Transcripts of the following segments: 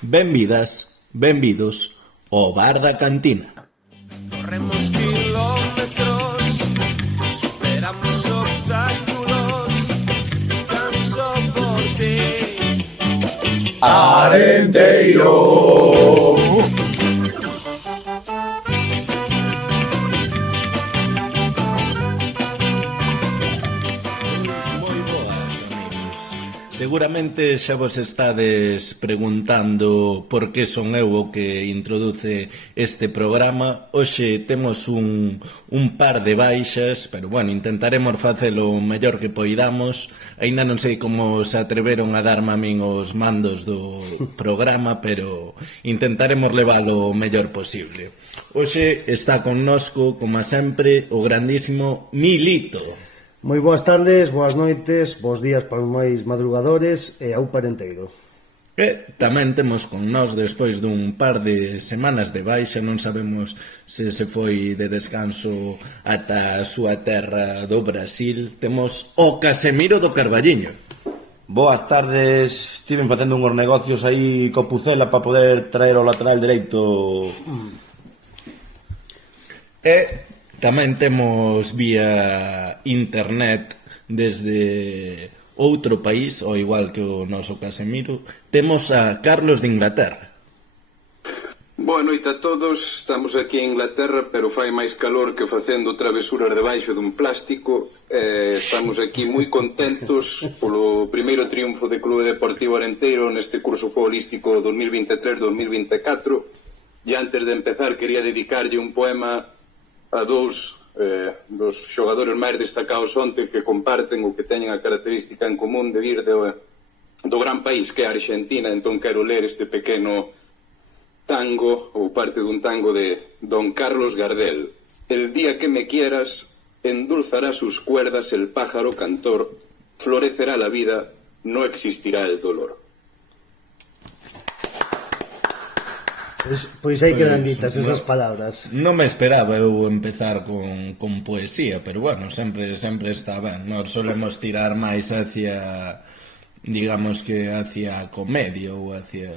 Benvidas, benvidos ao Bar da Cantina. Corremos kilómetros, superamos obstáculos, tan só por ti. Arenteiro. Seguramente xa vos estades preguntando por que son eu o que introduce este programa. Hoxe temos un par de baixas, pero bueno, intentaremos facelo o mellor que poidamos. Aínda non sei como se atreveron a darme a min os mandos do programa, pero intentaremos leválo o mellor posible. Hoxe está connosco, como sempre, o grandísimo Milito. Moi boas tardes, boas noites, bons días para os máis madrugadores e ao parenteiro. E tamén temos con nós, despois dun par de semanas de baixa, non sabemos se foi de descanso ata a súa terra do Brasil, temos o Casemiro do Carballiño. Boas tardes, estiven facendo uns negocios aí co Pucela para poder traer o lateral dereito. E tamén temos vía internet desde outro país, ao igual que o noso Casemiro, temos a Carlos de Inglaterra. Boa noite a todos, estamos aquí en Inglaterra, pero fai máis calor que facendo travesuras debaixo dun plástico. Estamos aquí moi contentos polo primeiro triunfo de Clube Deportivo Arenteiro neste curso futbolístico 2023-2024. E antes de empezar quería dedicarlle un poema a dous dos xogadores máis destacados onte que comparten ou que teñen a característica en común de vir do gran país que é a Argentina. Entón quero ler este pequeno tango ou parte dun tango de Don Carlos Gardel. El día que me quieras endulzará sus cuerdas el pájaro cantor, florecerá la vida, no existirá el dolor. Pois aí quedan ditas esas palabras. Non me esperaba eu empezar con poesía, pero bueno, sempre está ben. Nós solemos tirar máis hacia, digamos que hacia a comedia ou hacia...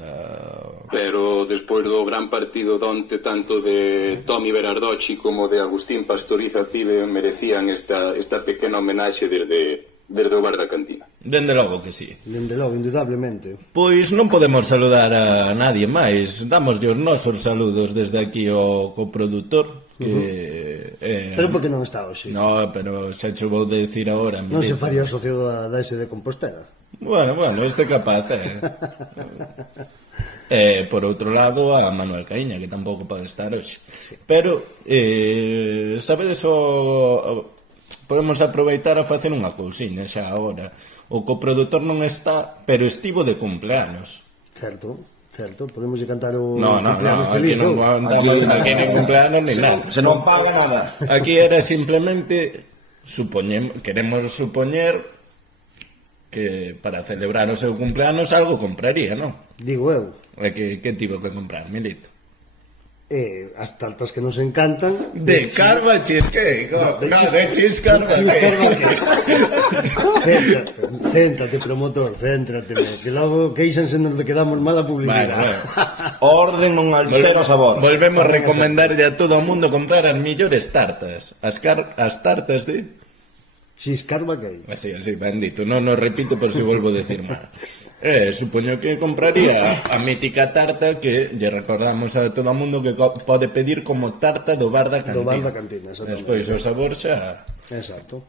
Pero despois do gran partido donte, tanto de Tommy Berardocci como de Agustín Pastoriza Pibe merecían esta pequena homenaxe desde o Bar da Cantina. Dende logo que sí. Dende logo, indudablemente. Pois non podemos saludar a nadie máis. Damoslle os nosos saludos desde aquí ao coprodutor que... Pero por que non está hoxe? No, pero xa che vou decir agora. Non se faría socio da S de Compostela. Bueno, este capaz, por outro lado, a Manuel Caíña, que tampouco pode estar hoxe. Sí. Pero, sabedes podemos aproveitar a facer unha cousiña xa agora. O coprodutor non está, pero estivo de cumpleanos. Certo, podemos cantar o aquí cumpleanos feliz. Non cantamos aquí nin cumpleanos ni nada. Se non paga nada. Aquí era simplemente queremos supoñer que para celebrar o seu cumpleanos algo compraría, non? Digo eu. E que tivo que comprar, Milito? As tartas que nos encantan de Carva Cheesecake. De Cheesecake. Céntrate, promotor, céntrate, que logo queixanse nos de que damos mala publicidade. Orden non altera o sabor. Volvemos a recomendarlle a todo o mundo comprar as millores tartas. As tartas de Cheesecake Cake. Así, bendito. Non nos repito por si volvo a decir mal. Supoño que compraría a mítica tarta que lle recordamos a todo o mundo que pode pedir como tarta do Bar da Cantina. Do Bar da Cantina, exactamente. Despois o sabor xa... Exacto.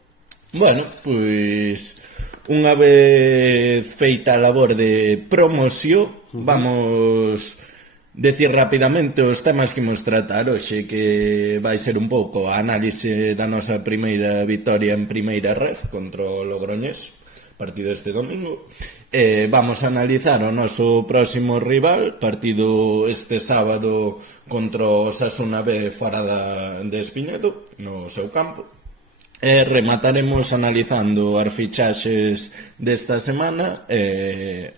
Bueno, pois unha vez feita a labor de promoción, vamos decir rapidamente os temas que imos tratar hoxe, que vai ser un pouco a análise da nosa primeira vitoria en primeira red contra o Logroñés, partido este domingo. Vamos a analizar o noso próximo rival, partido este sábado contra o Osasuna B fora de Espiñedo, no seu campo. Remataremos analizando as fichaxes desta semana,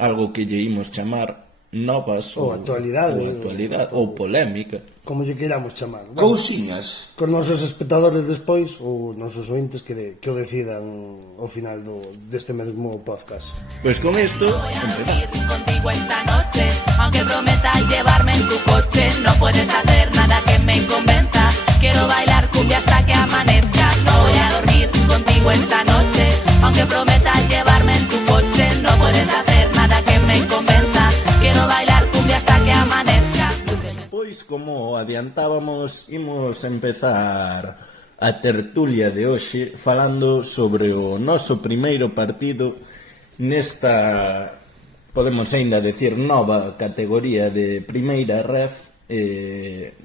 algo que lle imos chamar novas ou actualidade ou polémica, como lle queiramos chamar. Cousiñas cos nosos espectadores despois ou nosos ointes que o decidan ao final deste mesmo podcast. Pois con isto contigo esta noche, aunque pois, como adiantábamos, imos empezar a tertulia de hoxe falando sobre o noso primeiro partido nesta, podemos aínda decir, nova categoría de primeira ref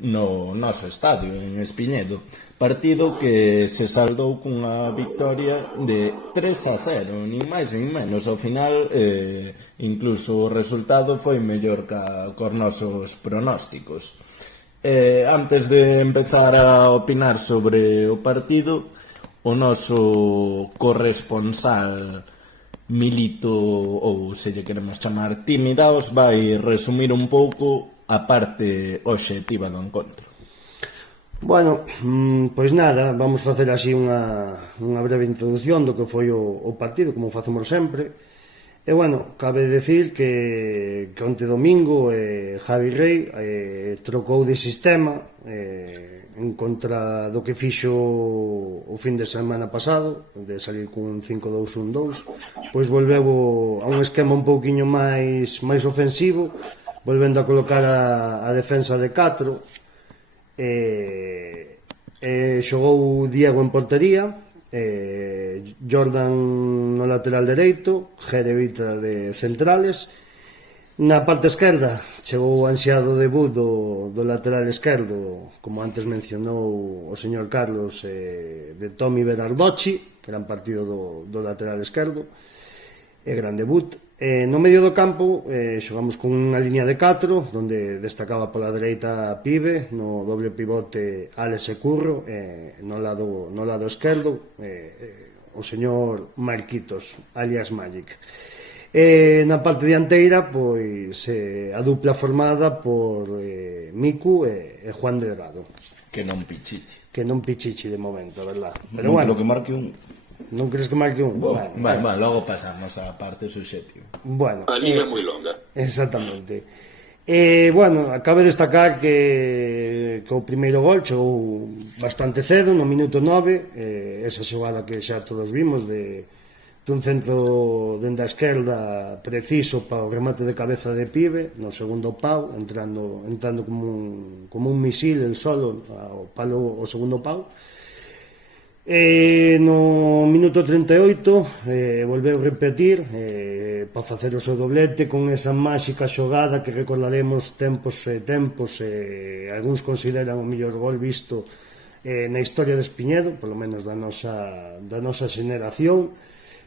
no noso estadio en Espiñedo, partido que se saldou cunha victoria de 3-0, nin máis nin menos. Ao final incluso o resultado foi mellor cos nosos pronósticos. Antes de empezar a opinar sobre o partido, o noso corresponsal Milito, ou se lle queremos chamar Timidaos, vai resumir un pouco a parte obxectiva do encontro. Bueno, pois nada, vamos facer así unha breve introducción do que foi o partido, como facemos sempre. E bueno, cabe decir que onte domingo Javi Rey trocou de sistema en contra do que fixo o fin de semana pasado, de salir cun 5-2-1-2, pois volveu a un esquema un pouquiño máis ofensivo, volvendo a colocar a defensa de 4. Xogou Diego en portería, Jordan no lateral dereito, Jere Vitra de centrales. Na parte esquerda chegou o ansiado debut do lateral esquerdo, como antes mencionou o señor Carlos, de Tommy Berardocci, gran partido do lateral esquerdo, e gran debut. No medio do campo xogamos con unha liña de 4, onde destacaba pola dereita Pibe, no doble pivote Alex e Curro, no lado esquerdo o señor Marquitos, alias Magic. Na parte dianteira, pois a dupla formada por Miku e Juan Delgado, Que non pichichi de momento, a verdad. Pero bueno, que marque un. Non crees que marque un? Bueno, logo pasamos a parte subxectiva. Bueno, A liga é moi longa. exactamente. Bueno, acabe de destacar que o primeiro gol chegou bastante cedo, no minuto 9, esa xogada que xa todos vimos dun centro dende a esquerda preciso para o remate de cabeza de Pibe, no segundo pau, entrando como un misil el solo ao palo, o segundo pau. No minuto 38 volveu repetir para facer o seu doblete con esa máxica xogada que recordaremos tempos algúns consideran o mellor gol visto na historia de Espiñedo, polo menos da nosa xeneración,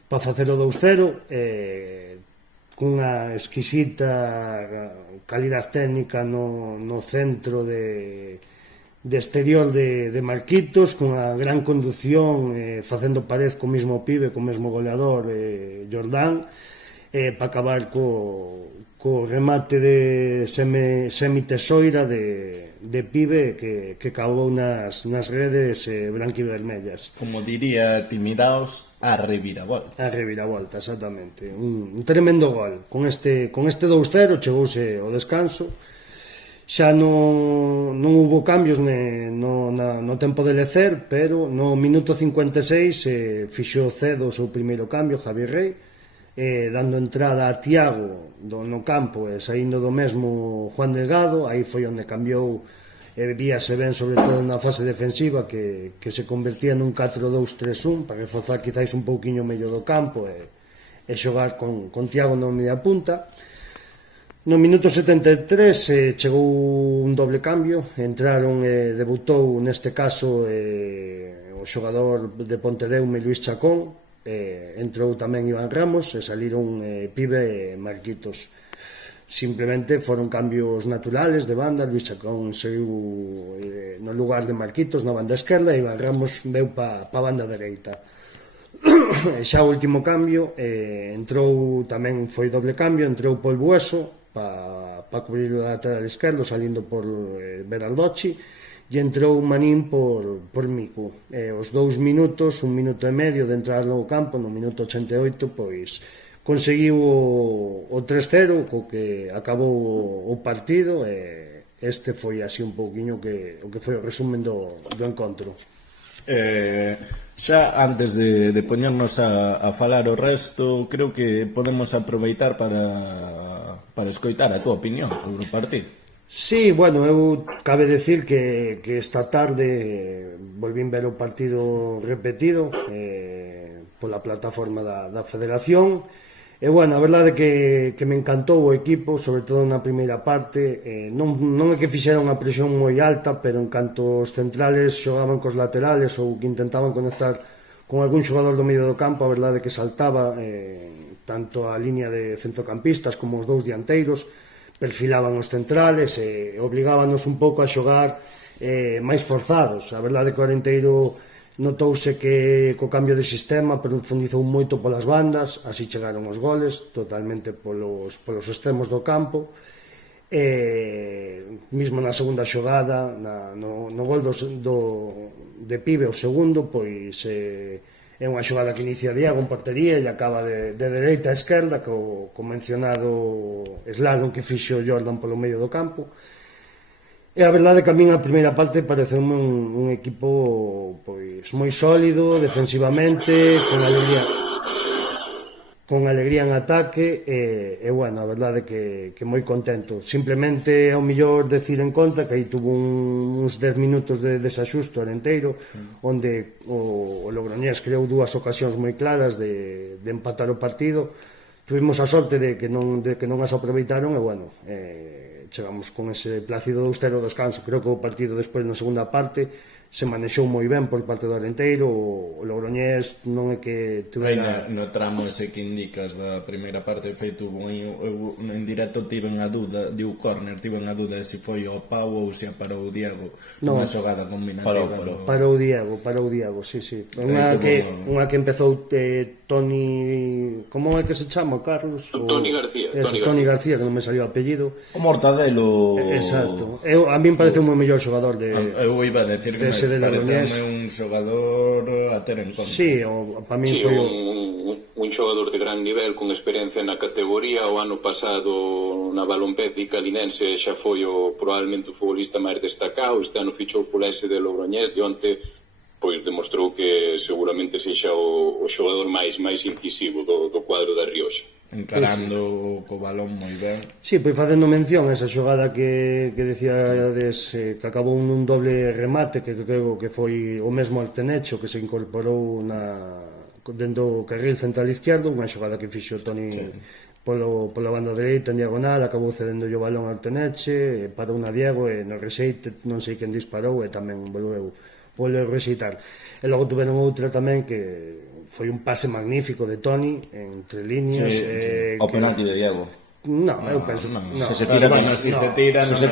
para facer o 2-0 cunha exquisita calidad técnica no centro de exterior de Marquitos, cunha gran conducción, facendo pared co mesmo Pibe, co mesmo goleador Jordán, para acabar co remate de semi-tesoira de Pibe que acabou nas redes branquivermellas. Como diría Timidaos, a reviravolta. A reviravolta, exactamente. Un tremendo gol. Con este 2-0 chegouse o descanso. Xa non houbo cambios no tempo de lecer, pero no minuto 56 fixo cedo o seu primeiro cambio Javi Rey, dando entrada a Tiago no campo e saindo do mesmo Juan Delgado. Aí foi onde cambiou, víase ben sobre todo na fase defensiva que se convertía nun 4-2-3-1 para reforzar quizáis un pouquiño o medio do campo e xogar con Tiago na media punta. No minuto 73 chegou un doble cambio, entraron e debutou neste caso o xogador de Pontedeume Luis Chacón, entrou tamén Iván Ramos e saliron Pibe e Marquitos. Simplemente foron cambios naturales de banda. Luis Chacón saiu no lugar de Marquitos na banda esquerda e Iván Ramos veu pa banda dereita. Xa o último cambio entrou, tamén foi doble cambio, entrou Paul Bueso para cubrir o lateral esquerdo salindo por Berardocci e entrou Manín por Miku. Os 2 minutos, 1 minuto e medio de entrar no campo, no minuto 88, pois conseguiu o 3-0 co que acabou o partido e este foi así un pouquiño o que foi o resumen do encontro. Xa antes de poñernos a falar o resto, creo que podemos aproveitar para escoitar a túa opinión sobre o partido. Sí, bueno, eu cabe decir que esta tarde volvín ver o partido repetido pola plataforma da Federación. E, bueno, a verdade que me encantou o equipo, sobre todo na primeira parte. Non é que fixeran unha presión moi alta, pero en canto os centrales xogaban cos laterales ou que intentaban conectar con algún xogador do medio do campo, a verdade que saltaba tanto a línea de centrocampistas como os dous dianteiros, perfilaban os centrales e obligábanos un pouco a xogar máis forzados. A verdade que o Arenteiro notouse que co cambio de sistema profundizou moito polas bandas, así chegaron os goles totalmente polos extremos do campo. Mismo na segunda xogada, no gol de Pibe, o segundo, pois é unha xogada que inicia Diego en portería e acaba de dereita a esquerda co mencionado slalom que fixo Jordan polo medio do campo. E a verdade que a min a primeira parte pareceume un equipo pois moi sólido defensivamente, con alegría en ataque e bueno, a verdade que moi contento. Simplemente ao mellor decir en conta que aí tuvo uns 10 minutos de desaxusto Arenteiro, onde o Logroñés creou dúas ocasións moi claras de empatar o partido. Tuvimos a sorte de que non as aproveitaron e bueno, chegamos con ese plácido 2-0 descanso. Creo que o partido despois na segunda parte se manexou moi ben por parte do Arenteiro. O Logroñés non é que tuvera... No tramo ese que indicas da primeira parte feito eu en directo tiven a dúda, diu córner, tiven a dúda se foi o Pau ou se a parou o Diego unha xogada combinativa. Parou o Diego, sí. Unha que empezou Toni... Como é que se chama, Carlos? Toni García. Toni García, que non me salió o apellido. O Mortadelo. Exacto. A mí me parece un mellor xogador de... Eu iba a decir que parece un xogador a ter en conta. Sí, para mí foi un xogador de gran nivel con experiencia na categoría. O ano pasado na Balompédica Linense xa foi probablemente o futbolista máis destacado. Este ano fichou polo S de Logroñés e onte pois demostrou que seguramente sexa o xogador máis incisivo do cuadro da Rioxa. Encarando co balón moi ben. Sí, pois facendo mención a esa xogada que decíades que acabou nun doble remate, que creo que foi o mesmo Altenecho que se incorporou dentro do carril central izquierdo, unha xogada que fixo Toni pola banda dereita en diagonal, acabou cedendo o balón ao Alteneche, parou na Diego e no rexeite non sei quen disparou e tamén volveu rexeitar. E logo tuveron outra tamén que foi un pase magnífico de Toni entre líneas. O penalti de Diego. Non, eu penso se se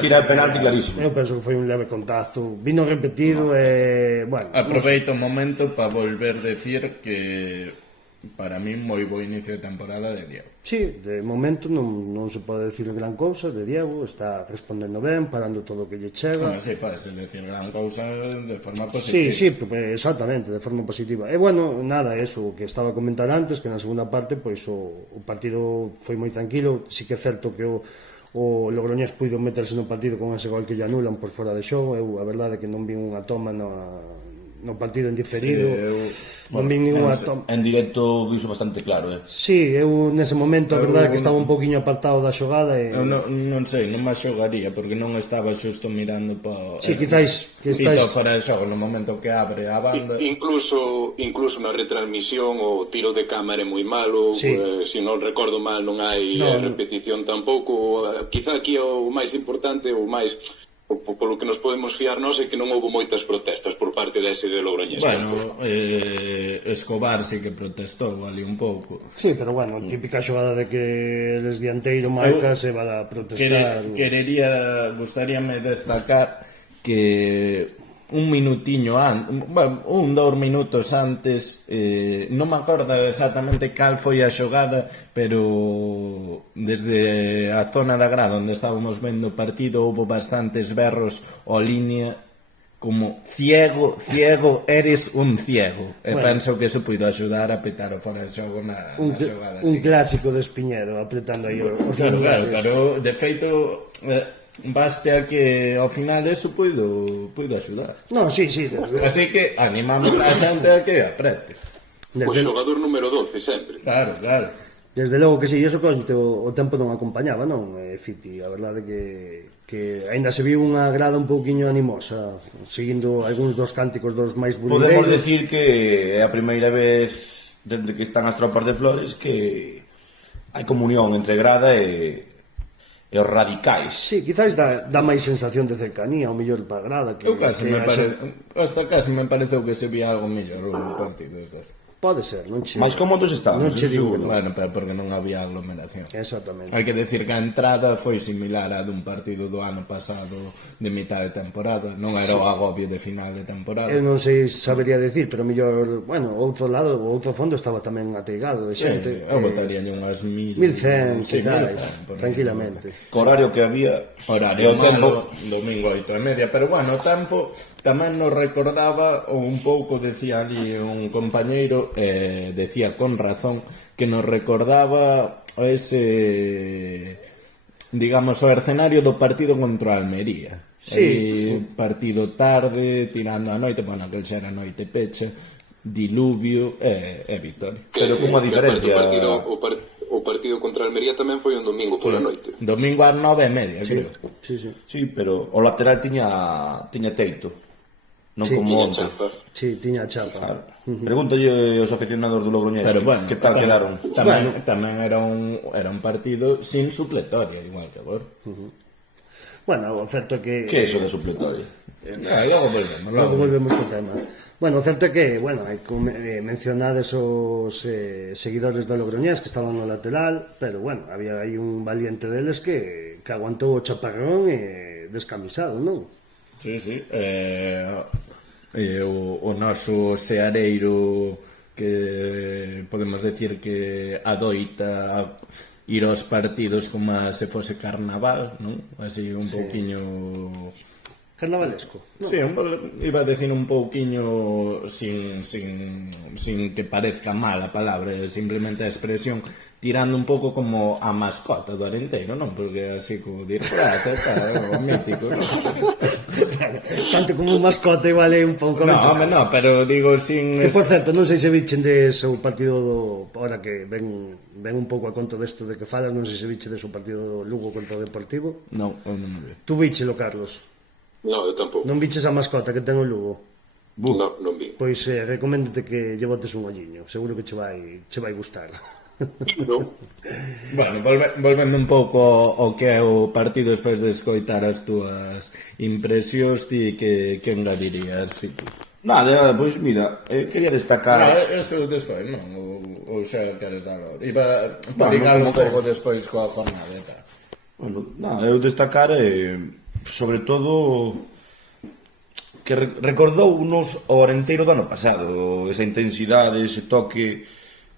tira o penalti clarísimo. Eu penso que foi un leve contacto, vino repetido e bueno, aproveito o momento para volver decir que para mí moi bo inicio de temporada de Diego. Sí, de momento non se pode decir gran cousa de Diego, está respondendo ben, parando todo o que lle chega. Sí, pode decir gran cousa de forma positiva. Sí, exactamente, de forma positiva. E bueno, nada, eso que estaba a comentar antes, que na segunda parte pois o partido foi moi tranquilo. Sí que é certo que o Logroñés puido meterse no partido con ese gol que lle anulan por fora de xogo. Eu a verdade é que non vi unha toma no partido en diferido, non vi ninguna toma. En directo viso bastante claro, Sí, eu nese momento a verdade é que estaba un poquinho apartado da xogada e... Eu non sei, non me xogaría porque non estaba xusto mirando para... Sí, quizáis que estáis... fora de xogo no momento que abre a banda. Incluso na retransmisión o tiro de cámara é moi malo, se non recordo mal non hai repetición tampouco. Quizá aquí o máis importante, o máis... polo que nos podemos fiar nós é que non houve moitas protestas por parte dese de Logroñés. Bueno, Escobar sí que protestou ali un pouco. Sí, pero bueno, típica xogada de que eles dianteiro marca se va a protestar. Gustaríame destacar que un minutiño antes, un 2 minutos antes, non me acordo exactamente cal foi a xogada, pero desde a zona da grada onde estábamos vendo o partido houve bastantes berros ao línea como ciego, eres un ciego. E penso que eso puido axudar a petar o fora de xogo na xogada. Un clásico de Espiñedo apretando aí os lugares. Claro, de feito... baste a que ao final eso puido axudar. Non, sí. Así que animamos a xente a que aprete. O xogador número 12 sempre. Claro. Desde logo que si, iso conte o tempo non acompañaba, non, Fiti? A verdade que aínda se viu unha grada un pouquiño animosa, seguindo algúns dos cánticos dos máis Podemos bulineiros. decir que é a primeira vez desde que están as tropas de Flores que hai comunión entre grada e os radicais. Sí, quizás dá máis sensación de cercanía, ao mellor para a grada. Que, hasta casi me pareceu que se vía algo mellor o partido. Pode ser, non che... Mais cómodos estaban, non che digo, seguro. Bueno, pero porque non había aglomeración. Exactamente. Hai que decir que a entrada foi similar a dun partido do ano pasado de mitad de temporada, non era o agobio de final de temporada. Eu non sei sabería decir, pero mellor, bueno, o outro lado, o outro fondo estaba tamén ateigado de xente. Eu botaría unhas 1100, sí, quizás, 1100, por aí. tranquilamente. Co horario que había, Horario e o tempo, domingo 8:30, pero bueno, o tempo tamén nos recordaba, ou un pouco decía ali un compañeiro, decía con razón, que nos recordaba ese, digamos, o escenario do partido contra a Almería. Sí. Partido tarde, tirando a noite, bueno, aquel xa era noite pecha, diluvio e victoria. pero con unha diferencia. O partido contra a Almería tamén foi un domingo pola noite. Domingo ás 9:30, creo. Sí, sí. Sí, pero o lateral tiña teito, non Sí, como Tiña onte. chapa. Sí, tiña chapa. Claro. Pregúntalle aos aficionados do Logroñés Pero bueno, que tal quedaron. Tamén era un partido sin supletoria, igual que agora. Bueno, o certo é que... Que é iso de supletorio? Logo volvemos co tema. Bueno, o certo é que, bueno, hai que mencionades os seguidores do Logroñés que estaban no lateral, pero bueno, había aí un valiente deles que aguantou o chaparrón descamisado, non? Sí, sí. O noso seareiro que podemos decir que adoita ir aos partidos como se fose carnaval, non? Así un pouquiño... Carnavalesco. Sí, iba a decir un pouquiño sin que parezca mal a palabra, simplemente a expresión, tirando un pouco como a mascota do Arenteiro, non? Porque así como dir, o mítico, non? Tanto como un mascote igual é un pouco... No, pero digo sin... Que, por certo, non sei se vichen de seu partido do... Ahora que ven un pouco a conto desto de que falas, non sei se viche de seu partido do Lugo contra o Deportivo. Non, eu non me vi. Tú vichelo, Carlos. No, eu tampouco. Non viches a mascota que ten o Lugo? No, non vi. Pois recoméndote que lle botes un olliño. Seguro que che vai gustar. Non. Bueno, volvendo un pouco ao que é o partido despois de escoitar as túas impresións, ti que engadirías, Fiti? Nada, pois mira, quería destacar... Eso despois, non? Ou xa queres dar ahora? Iba a ligar un pouco despois coa jornada e tal. Bueno, nada, eu destacar sobre todo que recordounos o Arenteiro do ano pasado, esa intensidade, ese toque,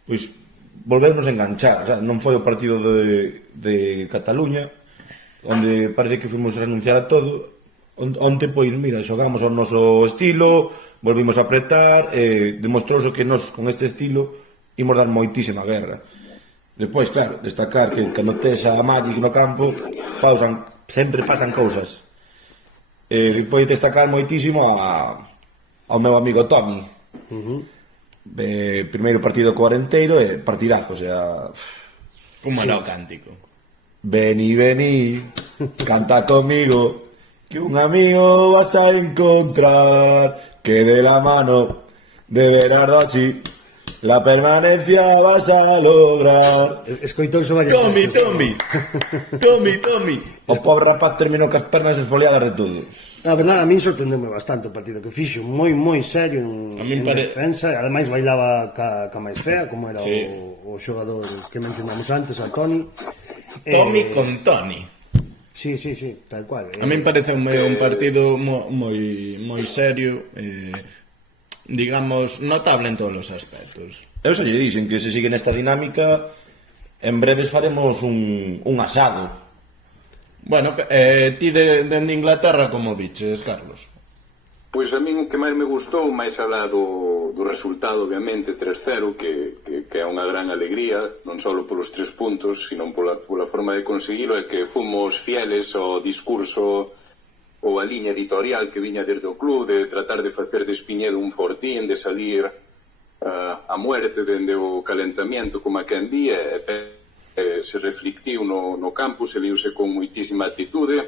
pois volvernos a enganchar, o sea, non foi o partido de Cataluña onde parece que fuimos a renunciar a todo. Onte, pois, mira, xogamos ao noso estilo, volvimos a apretar, demostrouse que nós con este estilo imos dar moitísima guerra. Depois, claro, destacar que cando tes a Magic no campo sempre pasan cousas. Depois destacar moitísimo ao meu amigo Tommy. Primeiro partido co Arenteiro e partidazo, o sea... Como era o cántico? Vení, canta conmigo, que un amigo vas a encontrar, que de la mano de Bernardochi la permanencia vas a lograr. Escoitouse varias veces. Tommy. O pobre rapaz terminou cas pernas esfoliadas de todo. A verdade, a min sorprendeume bastante o partido que fixo, moi serio en defensa, e ademais bailaba ca máis fea, como era o xogador que mencionamos antes, a Toni. Tommy con Toni. Sí, tal cual. A min parece un partido moi serio, digamos, notable en todos os aspectos. Eu xa lle dixen que se sigue nesta dinámica, en breves faremos un asado. Bueno, ti dende Inglaterra como biches, Carlos? Pois a min o que máis me gustou, máis alá do resultado, obviamente, 3-0, que é unha gran alegría, non só polos 3 puntos, sino pola forma de conseguilo, é que fomos fieles ao discurso ou a liña editorial que viña desde o club, de tratar de facer de Espiñedo un fortín, de salir a muerte dende o calentamiento, como a quen di, se reflectiu no campo, se viuse con moitísima atitude.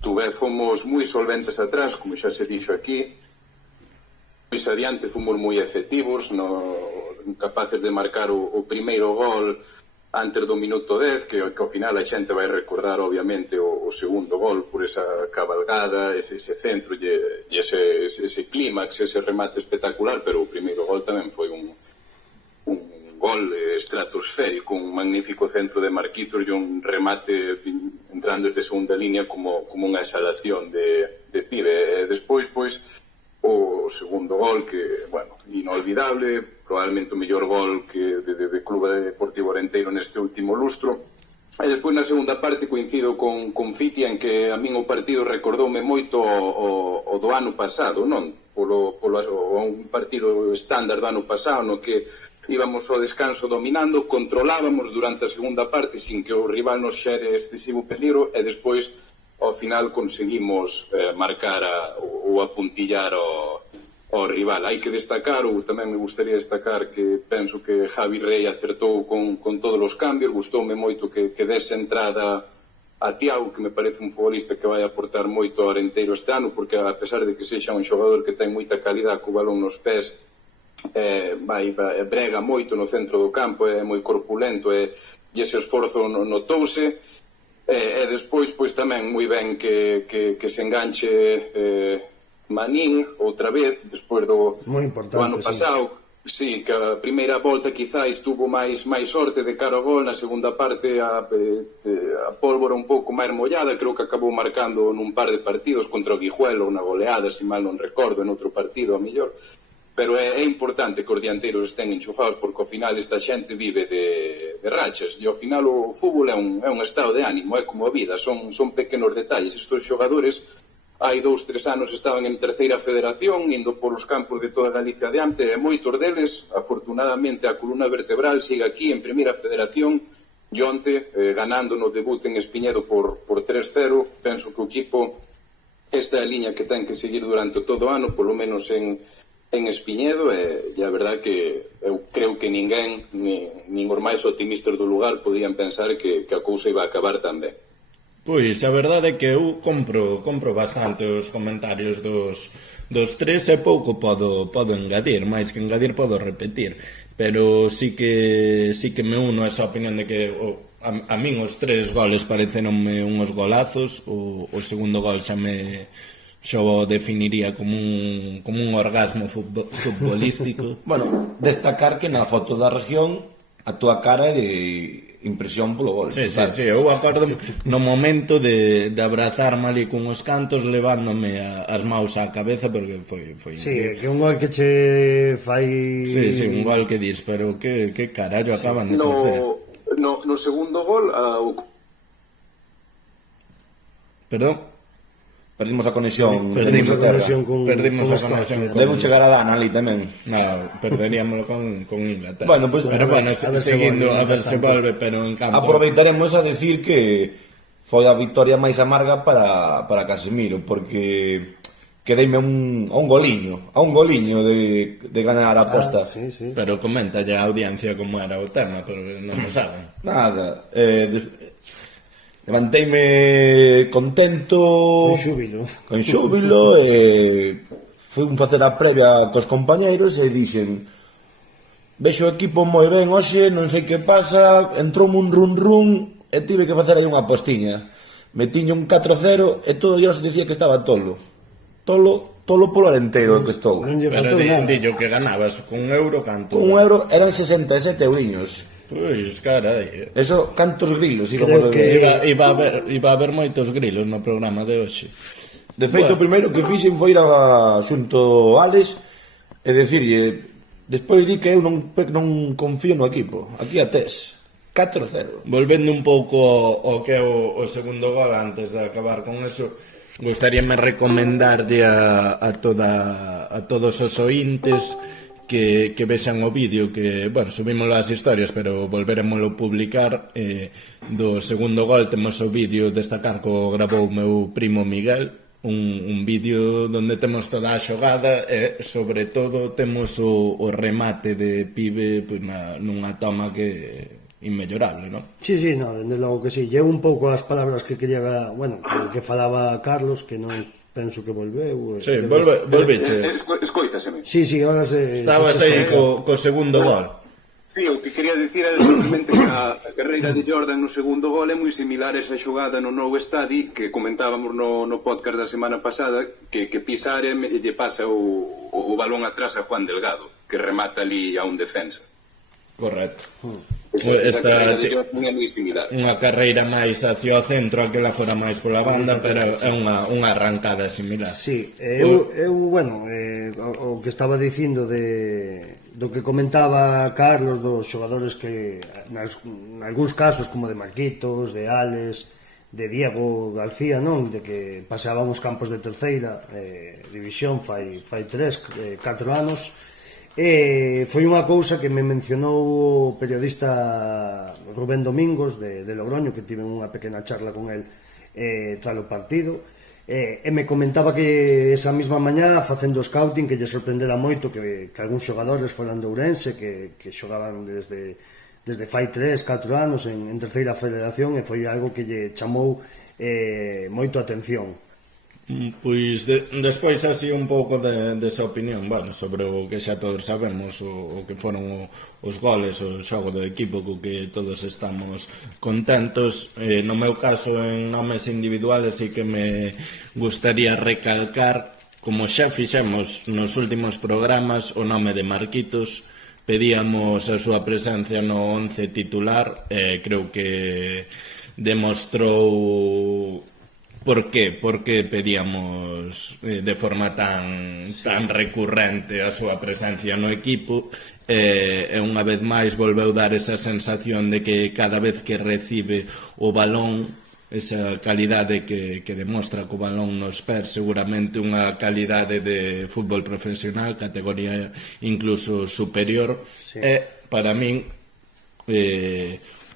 Fomos moi solventes atrás, como xa se dixo aquí. Pois adiante fomos moi efectivos, capaces de marcar o primeiro gol antes do minuto 10, que ao final a xente vai recordar obviamente o segundo gol por esa cabalgada, ese centro e ese clímax, ese remate espectacular, pero o primeiro gol tamén foi un gol estratosférico, un magnífico centro de Marquitos e un remate entrando desde segunda línea como unha exhalación de pibe. Despois, pois, o segundo gol que, bueno, inolvidable, probablemente o mellor gol que de Club Deportivo Orenteiro neste último lustro. E despois na segunda parte coincido con Fiti en que a min o partido recordoume moito o do ano pasado, non? Un partido estándar do ano pasado no que íbamos ao descanso dominando, controlábamos durante a segunda parte sin que o rival nos xere excesivo peligro e despois ao final conseguimos marcar ou apuntillar ao rival. Hai que destacar, ou tamén me gustaría destacar, que penso que Javi Rey acertou con todos os cambios. Gustoume moito que dese entrada a Tiago, que me parece un futbolista que vai aportar moito ao Orenteiro este ano, porque a pesar de que sexa un xogador que ten moita calidad co balón nos pés, brega moito no centro do campo, é moi corpulento e ese esforzo notouse. E despois, pois tamén moi ben que se enganche Manín outra vez, despois do ano pasado. Sí, que a primeira volta quizáis tuvo máis sorte de cara ao gol, na segunda parte a pólvora un pouco máis mollada, creo que acabou marcando nun par de partidos contra o Guijuelo, unha goleada, se mal non recordo, en outro partido a mellor. Pero é importante que os dianteiros estén enchufados, porque ao final esta xente vive de rachas, e ao final o fútbol é un estado de ánimo, é como a vida, son pequenos detalles. Estes xogadores hai 2-3 anos estaban en terceira federación, indo polos campos de toda Galicia adiante, e moitos deles, afortunadamente, a columna vertebral sigue aquí en primeira federación, e onte, ganando no debut en Espiñedo por 3-0, penso que o equipo, esta é a liña que ten que seguir durante todo o ano, polo menos en Espiñedo, e a verdad que eu creo que ninguén, nin os máis optimistas do lugar, podían pensar que a cousa iba a acabar tan ben. Pois, a verdade é que eu compro bastante os comentarios dos tres e pouco podo engadir, máis que engadir podo repetir, pero sí que me uno a esa opinión de que a min os tres goles pareceronme unhos golazos. O segundo gol xa o definiría como un orgasmo futbolístico. Bueno, destacar que na foto da región a túa cara é de impresión polo gol. Sí, eu acordo no momento de abrazarme ali con os cantos, levándome as maus á cabeza, porque foi sí, que un gol que che fai... Sí, un gol que dis, pero que carallo acaban de facer. No segundo gol Perdón? Perdimos a conexión. Perdimos a conexión. Debo chegar a Dana ali tamén. No, perderíamoslo con Inglaterra. Bueno, pues, pero bueno, seguindo a ver se volve, pero en campo. Aproveitaremos a decir que foi a victoria máis amarga para Casemiro, porque quedeime a un goliño de ganar a aposta. Sí. Pero coméntalle a audiencia como era o tema, pero non o saben. Nada, levanteime contento, con xúbilo, e fui facer a previa cos compañeiros e dixen: vexo o equipo moi ben hoxe, non sei que pasa, entroume un run e tive que facer aí unha postiña. Metiño un 4-0 e todo Dios dicía que estaba tolo polo Orenteiro que estou. Pero dillo que ganabas con €, canto? Con €, eran 67 euriños. Pois, carai. Eso, cantos grilos iba a haber moitos grilos no programa de hoxe. De feito, o primeiro que fixen foi ir xunto a Alex e dicirlle: despois di que eu non confío no equipo. Aquí a tes 4-0. Volvendo un pouco ao que é o segundo gol, antes de acabar con eso, gustaríame recomendarlle a todos os ointes que vexan o vídeo, que, bueno, subímoslo as historias, pero volveremoslo publicar. Do segundo gol temos o vídeo destacar que o grabou o meu primo Miguel, un vídeo onde temos toda a xogada e, sobre todo, temos o remate de Pibe pois, nunha toma que inmellorable, non? Sí, no, dende logo que sí. Llevo un pouco as palabras que quería, bueno, que falaba Carlos, que non penso que volveu. Sí, volveche. Escoitaseme. Sí, ahora se... Estabas aí co segundo gol. Sí, o que quería dicir era simplemente que a carreira de Jordan no segundo gol é moi similar a esa xogada no novo estadio que comentábamos no podcast da semana pasada, que pisa área e lle pasa o balón atrás a Juan Delgado, que remata ali a un defensa. Correcto. Esa carreira de Jordan é moi similar. Unha carreira máis hacia o centro, aquela fora máis pola banda, pero é unha arrancada similar. Sí, eu bueno, o que estaba dicindo do que comentaba Carlos dos xogadores que en algúns casos como de Marquitos, de Alex, de Diego García, non, de que pasaban os campos de terceira división fai 3, 4 anos, e foi unha cousa que me mencionou o periodista Rubén Domingos de Logroño, que tive unha pequena charla con el tras o partido, e me comentaba que esa mesma mañá facendo scouting que lle sorprendera moito que algúns xogadores foran de Ourense que xogaban desde fai 3, 4 anos en terceira federación, e foi algo que lle chamou moito a atención. Pois despois así un pouco desa opinión, bueno, sobre o que xa todos sabemos, o que foron os goles, o xogo do equipo co que todos estamos contentos. No meu caso, en nomes individuales, sí que me gustaría recalcar, como xa fixemos nos últimos programas, o nome de Marquitos. Pedíamos a súa presencia no 11 titular, creo que demostrou. Por qué? Porque pedíamos de forma tan recurrente a súa presencia no equipo, e unha vez máis volveu dar esa sensación de que cada vez que recibe o balón, esa calidade que demostra co balón nos pés, seguramente unha calidade de fútbol profesional, categoría incluso superior, e para min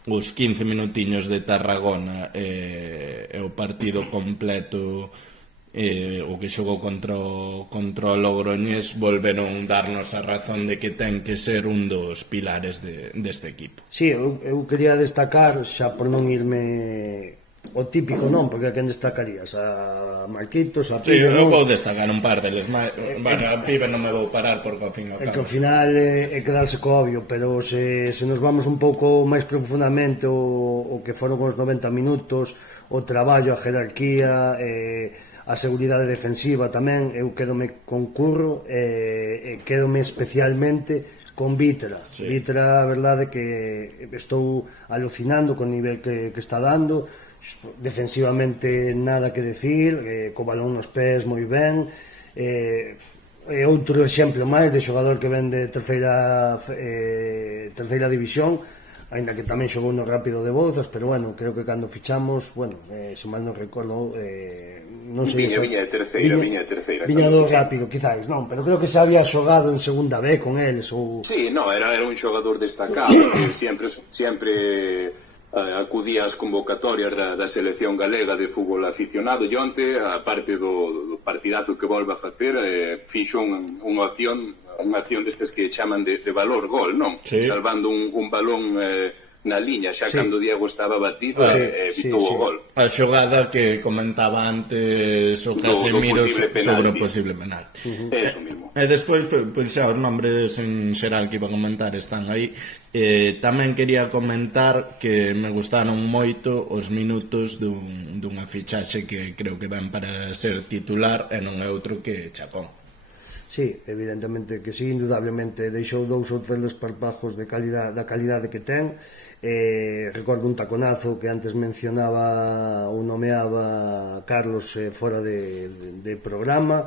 os 15 minutiños de Tarragona e o partido completo, o que xogou contra o Logroñés, volveron darnos a razón de que ten que ser un dos pilares deste equipo. Sí, eu quería destacar, xa por non irme o típico, non, porque a quen destacarías? A Marquitos, a Pibe, non? Sí, eu vou destacar un par deles, bueno, a Pibe non me vou parar porque ao fin ao cabo. Que ao final é quedarse co obvio, pero se nos vamos un pouco máis profundamente o que foron os 90 minutos, o traballo, a jerarquía, a seguridade defensiva tamén, eu quedome con Curro, e quedome especialmente con Vitra. Sí. Vitra, a verdade que estou alucinando con o nivel que está dando. Defensivamente nada que decir, co balón nos pés moi ben, e outro exemplo máis de xogador que ven de terceira división, aínda que tamén xogou no Rápido de Bouzas, pero bueno, creo que cando fichamos, bueno, se mal non recordo, non sei, viña de terceira viña do Rápido, quizáis, non, pero creo que xa había xogado en segunda B con eles ou... Sí, no, era un xogador destacado que sempre acudía ás convocatorias da selección galega de fútbol aficionado, e onte, a parte do partidazo que volve a facer, fixo unha acción destes que chaman de valor gol, non? Sí. Salvando un balón na liña, xa cando Diego estaba batido, evitou o gol. A xogada que comentaba antes o Casemiro sobre o posible penalti. Eso mismo. E despois, pois xa, os nombres en xeral que iba a comentar están aí. Tamén quería comentar que me gustaron moito os minutos dunha fichaxe que creo que van para ser titular e non é outro que Chapón. Sí, evidentemente que sí, indudablemente deixou 2 ou 3 desparpajos da calidade que ten. Recordo un taconazo que antes mencionaba ou nomeaba Carlos fora de programa.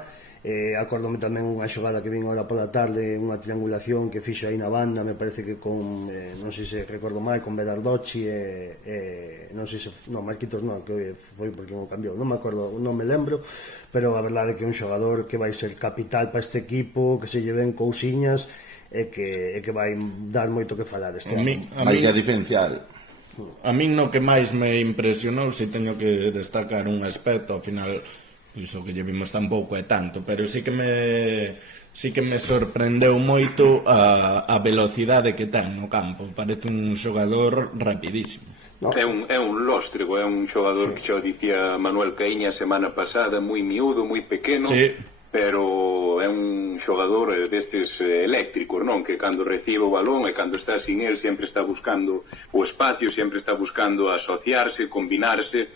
Acórdome tamén unha xogada que vin ahora pola tarde, unha triangulación que fixo aí na banda, me parece que con non sei se recordo mal, con Berardocci non sei se, non, Marquitos non, que foi porque non cambiou, non me acordo, non me lembro, pero a verdade é que é un xogador que vai ser capital para este equipo, que se lleven cousiñas e que vai dar moito que falar este ano. Vai ser diferencial. A min no que máis me impresionou, se teño que destacar un aspecto, ao final pois o que lle vimos tampouco é tanto, pero sí que me sorprendeu moito a velocidade que ten no campo. Parece un xogador rapidísimo. No. É un lóstrego, é un xogador que xa o dicía Manuel Caíña a semana pasada, moi miúdo, moi pequeno, Sí. pero é un xogador destes eléctricos, non? Que cando recibe o balón e cando está sin él sempre está buscando o espacio, sempre está buscando asociarse, combinarse.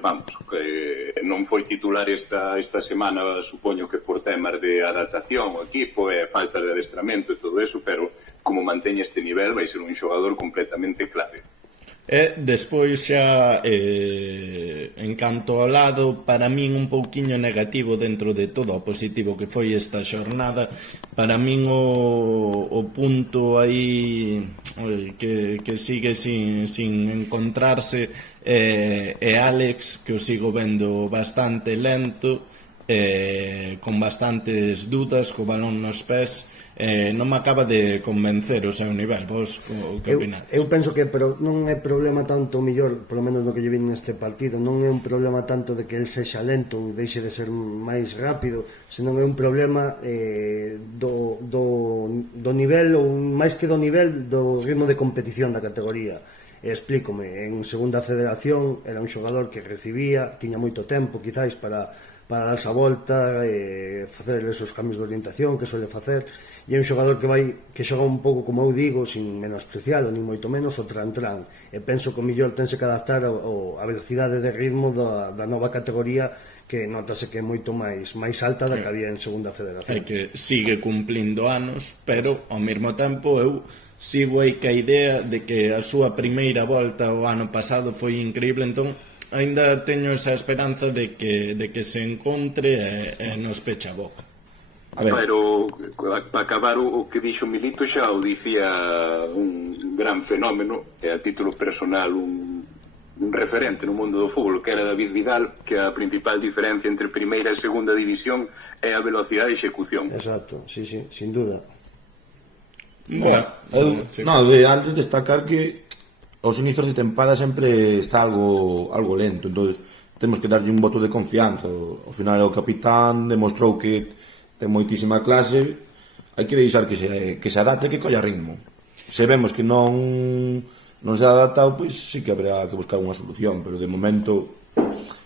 Vamos, que non foi titular esta semana, supoño que por temas de adaptación ao equipo e falta de adestramento e todo eso, pero como manteña este nivel vai ser un xogador completamente clave. E despois xa en canto ao lado, para min un pouquiño negativo dentro de todo o positivo que foi esta xornada, para min o punto aí que sigue sin encontrarse é Alex, que o sigo vendo bastante lento, con bastantes dudas, co balón nos pés. Non me acaba de convencer o seu nivel. Vos, que opinades? Eu penso que non é problema tanto mellor, polo menos no que lle vin neste partido, non é un problema tanto de que el sexa lento ou deixe de ser máis rápido, senón é un problema do nivel, ou máis que do nivel, do ritmo de competición da categoría. Explícome, en segunda federación era un xogador que recibía, tiña moito tempo quizáis para darse a volta, facer esos cambios de orientación que suele facer, e é un xogador que xoga un pouco, como eu digo, sin menosprecialo, nin moito menos, o tran-tran, e penso que o mellor tense que adaptar a velocidade de ritmo da nova categoría, que notase que é moito máis alta da que había en segunda federación. É que sigue cumplindo anos, pero ao mesmo tempo eu sigo aí que a idea de que a súa primeira volta o ano pasado foi increíble, entón ainda teño esa esperanza de que se encontre e nos pecha a boca. Pero para acabar o que dixo Milito xa o dicía un gran fenómeno, e a título personal un referente no mundo do fútbol, que era David Vidal, que a principal diferencia entre primeira e segunda división é a velocidade de execución. Exacto, sí, sin duda. Antes destacar que os inicios de tempada sempre está algo lento, entonces temos que darlle un voto de confianza. Ao final o capitán demostrou que ten moitísima clase, hai que deixar que se adapte, que colla ritmo. Se vemos que non se adapta, pois sí que haberá que buscar unha solución, pero de momento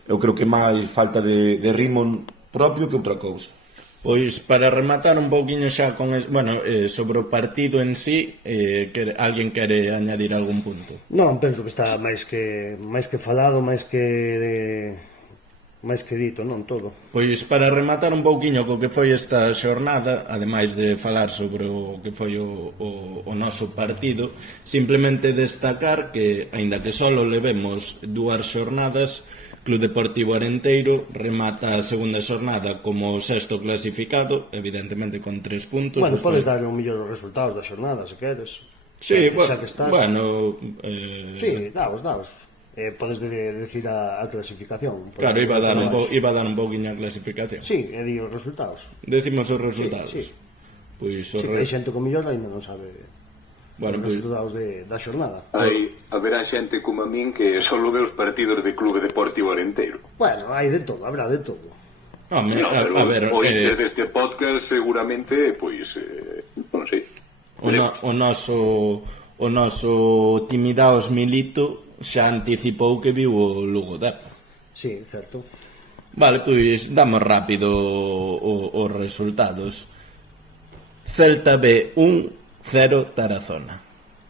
eu creo que máis falta de ritmo propio que outra cousa. Pois para rematar un pouquiño xa con sobre o partido en sí, alguén quere añadir algún punto? Non, penso que está máis que falado, máis que dito, non todo. Pois para rematar un pouquiño co que foi esta xornada, ademais de falar sobre o que foi o noso partido, simplemente destacar que, aínda que só levemos 2 xornadas, Club Deportivo Arenteiro remata a segunda xornada como sexto clasificado, evidentemente con 3 puntos. Bueno, podes dar o mellor os resultados da xornada, se queres. Sí, xa que estás. Bueno... Sí, daos. Podes decir a clasificación. Claro, iba a dar un pouquinho a clasificación. Sí, e di os resultados. Decimos os resultados. Sí. Pois hai xente con mellor ainda non sabe os resultados da xornada. Haberá xente como a min que só ve os partidos de Clube Deportivo Arenteiro. Bueno, hai de todo, habrá de todo. A ver, o inter deste podcast seguramente, pois, non sei. O noso timidaos Milito xa anticipou que viu o Lugo Dep. Sí, certo. Vale, pois damos rápido os resultados. Celta B 1-0 Tarazona.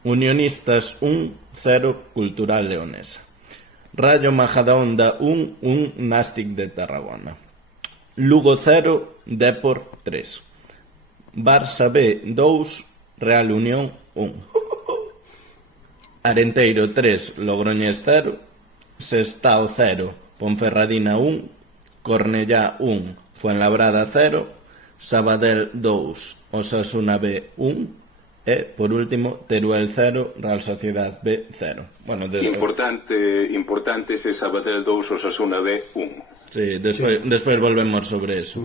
Unionistas 1-0 Cultural Leonesa. Rayo Majadahonda 1-1 Nástic de Tarragona. Lugo 0 Depor 3. Barça B 2 Real Unión 1. Arenteiro 3 Logroñés 0. Sestao 0 Ponferradina 1. Cornellá 1 Fuenlabrada 0. Sabadell 2 Osasuna B 1. E, por último, Teruel 0, Real Sociedad B 0. Bueno, importante ese Sabadell 2, Osasuna B 1. Sí, despois volvemos sobre eso.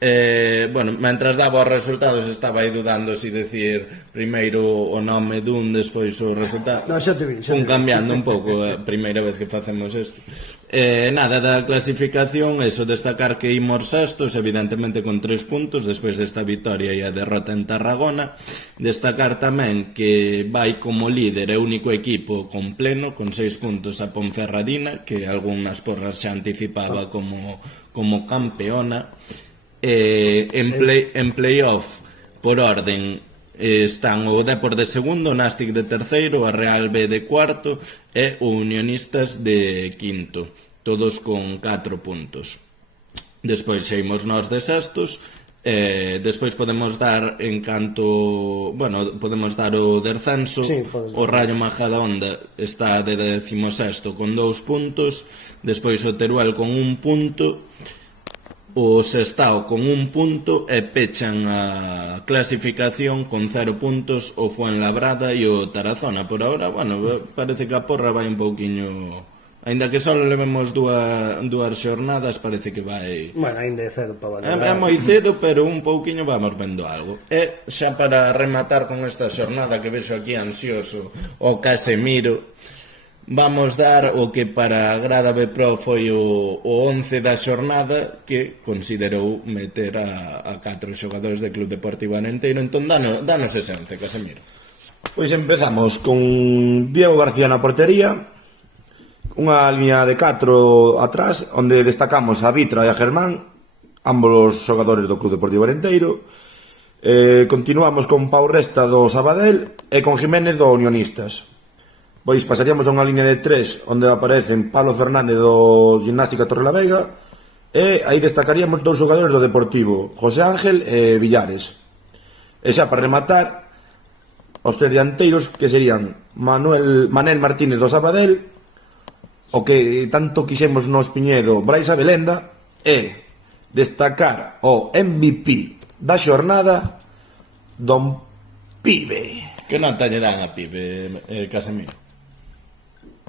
Bueno, mentras daba os resultados estaba aí dudando si decir primeiro o nome dun, despois o resultado. No, xa te vi. Cambiando un pouco a primeira vez que facemos isto. Nada da clasificación, eso, destacar que imos sextos, evidentemente con 3 puntos despois desta vitoria e a derrota en Tarragona. Destacar tamén que vai como líder e único equipo con pleno, con 6 puntos a Ponferradina, que algunhas porras xa anticipaba como campeona. En playoff por orden están o Depor de segundo, o Nástic de terceiro, a Real B de cuarto e o Unionistas de quinto, todos con 4 puntos. Despois seguimos nós de sextos. Despois podemos dar podemos dar o descenso. Sí, o Rayo Majadahonda está de 16º con 2 puntos, despois o Teruel con 1 punto, o Sestao con 1 punto e pechan a clasificación con 0 puntos o Fuenlabrada e o Tarazona. Por ahora, parece que a porra vai un pouquiño, aínda que só levemos dúas xornadas, parece que vai. Bueno, ainda é cedo para valer. É moi cedo, pero un pouquiño vamos vendo algo. E xa para rematar con esta xornada que vexo aquí ansioso o Casemiro, vamos dar o que para a Grada B Pro foi o 11 da xornada, que considerou meter a 4 xogadores do Club Deportivo Arenteiro. Entón, danos ese 11, Casemiro. Pois empezamos con Diego García na portería, unha línea de 4 atrás, onde destacamos a Vitra e a Germán, ambos os xogadores do Club Deportivo Arenteiro. Continuamos con Pau Resta do Sabadell e con Jiménez do Unionistas. Pois pasaríamos a unha línea de 3 onde aparecen Pablo Fernández do Gimnástica Torrelaveiga e aí destacaríamos 2 xogadores do Deportivo, José Ángel e Villares. E xa para rematar, os 3 dianteiros que serían Manel Martínez do Sabadell, o que tanto quixemos no Espiñedo, Brais Abelenda, e destacar o MVP da xornada, Don Pibe. Que nota lle dan a Pibe, Casemiro?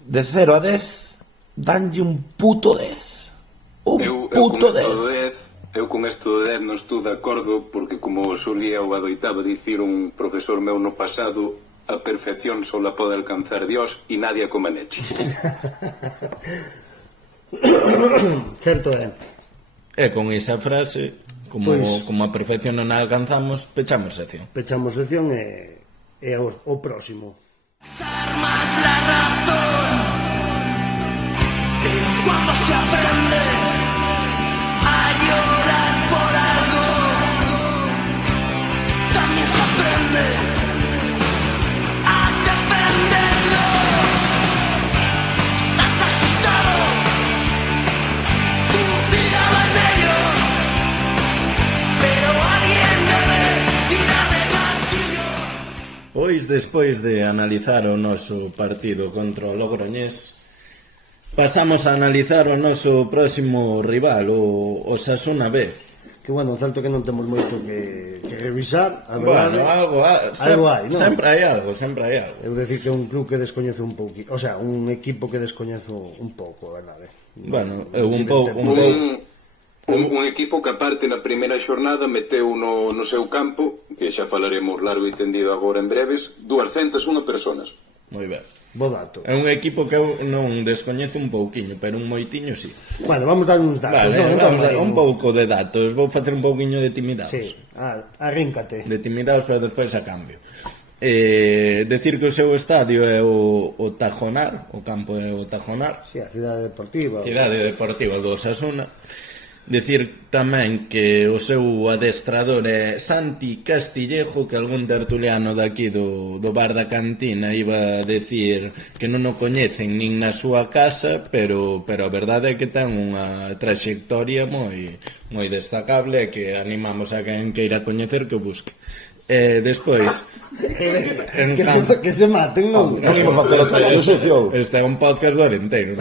De 0 a 10, danlle un puto 10. Un puto 10. Eu con isto de 10 non estou de acordo, porque como solía o adoitaba dicir un profesor meu no pasado, a perfección só la pode alcanzar Dios e nadie como Nechi. Certo é. E con esa frase, como a perfección non a alcanzamos, pechamos sección. Pechamos sección e o próximo. Armas la razón, pero cuando se aprende a llorar por algo, también se aprende a defenderlo. Estás asustado, tu vida va en ello, pero alguien debe tirar de martillo. Pois, despois de analizar o noso partido contra o Logroñés, pasamos a analizar o noso próximo rival, o Osasuna B. Que bueno, certo que non temos moito que revisar, a verdade. Bueno, algo hai, non? Sempre hai algo. Eu decir que é un club que descoñezo un pouco, o sea, un equipo que descoñezo un pouco, a verdade. Bueno, Un equipo que aparte na primeira xornada meteu no seu campo, que xa falaremos largo e tendido agora en breves, 201 personas. moi ben. Bo dato. É un equipo que eu non descoñezo un pouquiño, pero un moitiño sí. Bueno, vamos dar uns datos. Vale, vamos dar un pouco de datos. Vou facer un pouquiño de timidados. Sí, arríncate. De timidados, pero despois a cambio. Decir que o seu estadio é o Tajonar, o campo é o Tajonar. Sí, a cidade deportiva. Cidade deportiva do Osasuna. Decir tamén que o seu adestrador é Santi Castillejo, que algún tertuliano daqui do bar da cantina iba a decir que non o coñecen nin na súa casa, pero a verdade é que ten unha trayectoria moi destacable e que animamos a quen queira coñecer que o busque. Despois que se maten, non? Este é un podcast do Arenteiro.